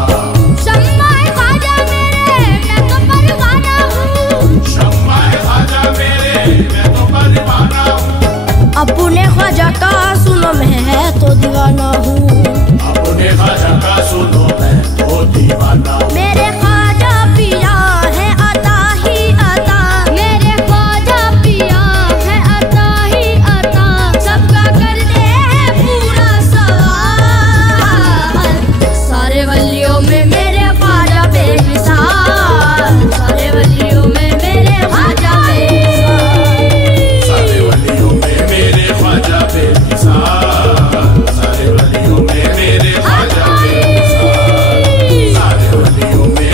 शम्मा है ख्वाजा मेरे मैं तो परवाना हूँ, शम्मा है ख्वाजा मेरे मैं तो परवाना हूँ। अपने ख्वाजा का सुनो मैं तो दीवाना हूँ। अपने ख्वाजा का सुनो मैं तो दीवाना हूँ। मेरे ख्वाजा पिया है अता ही अता, मेरे ख्वाजा पिया है अता ही अता, सबका कर दे है पूरा सवाल। सारे वलियों में मेरे ख्वाजा बेमिसाल, सारे वलियों में मेरे ख्वाजा बेमिसाल। सारे वलियों में मेरे ख्वाजा बेमिसाल, सारे वलियों में मेरे ख्वाजा बेमिसाल, सारे वलियों में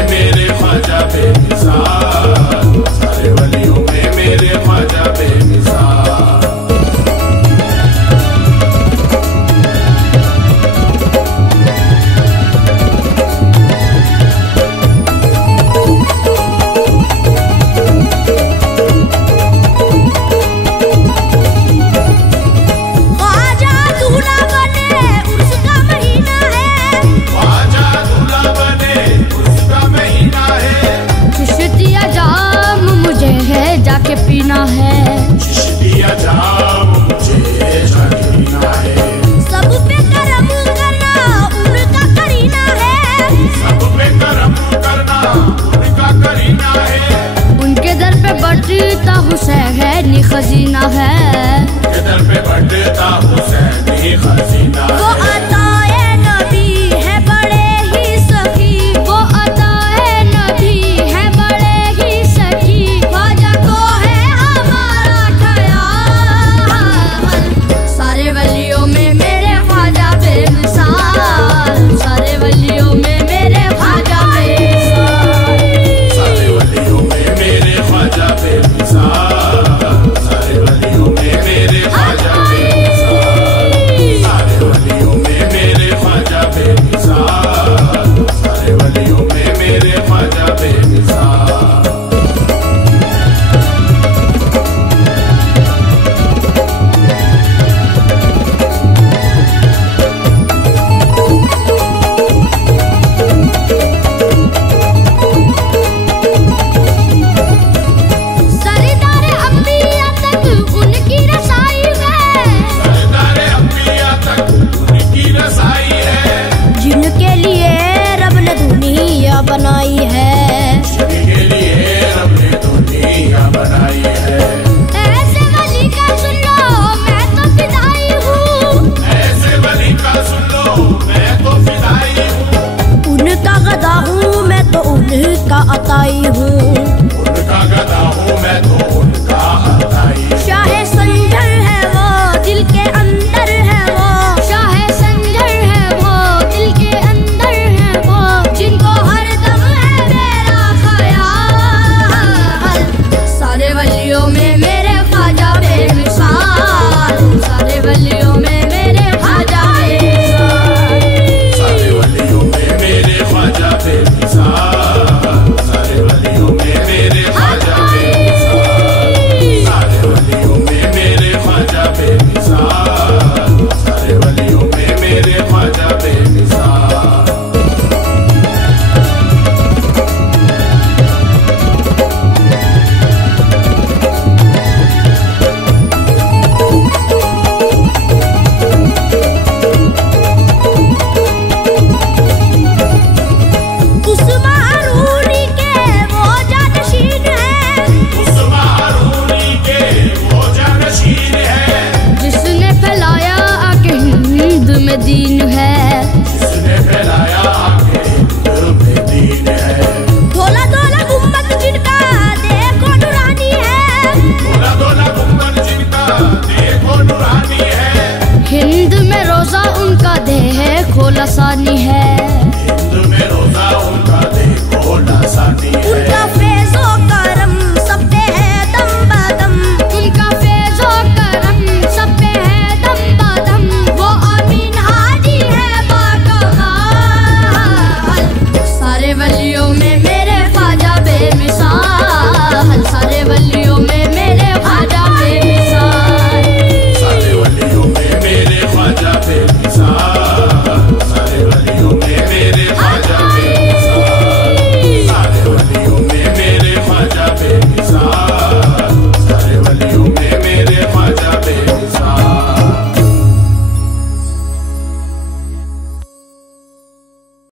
हिंद में रोजा उनका देह खोलसानी है।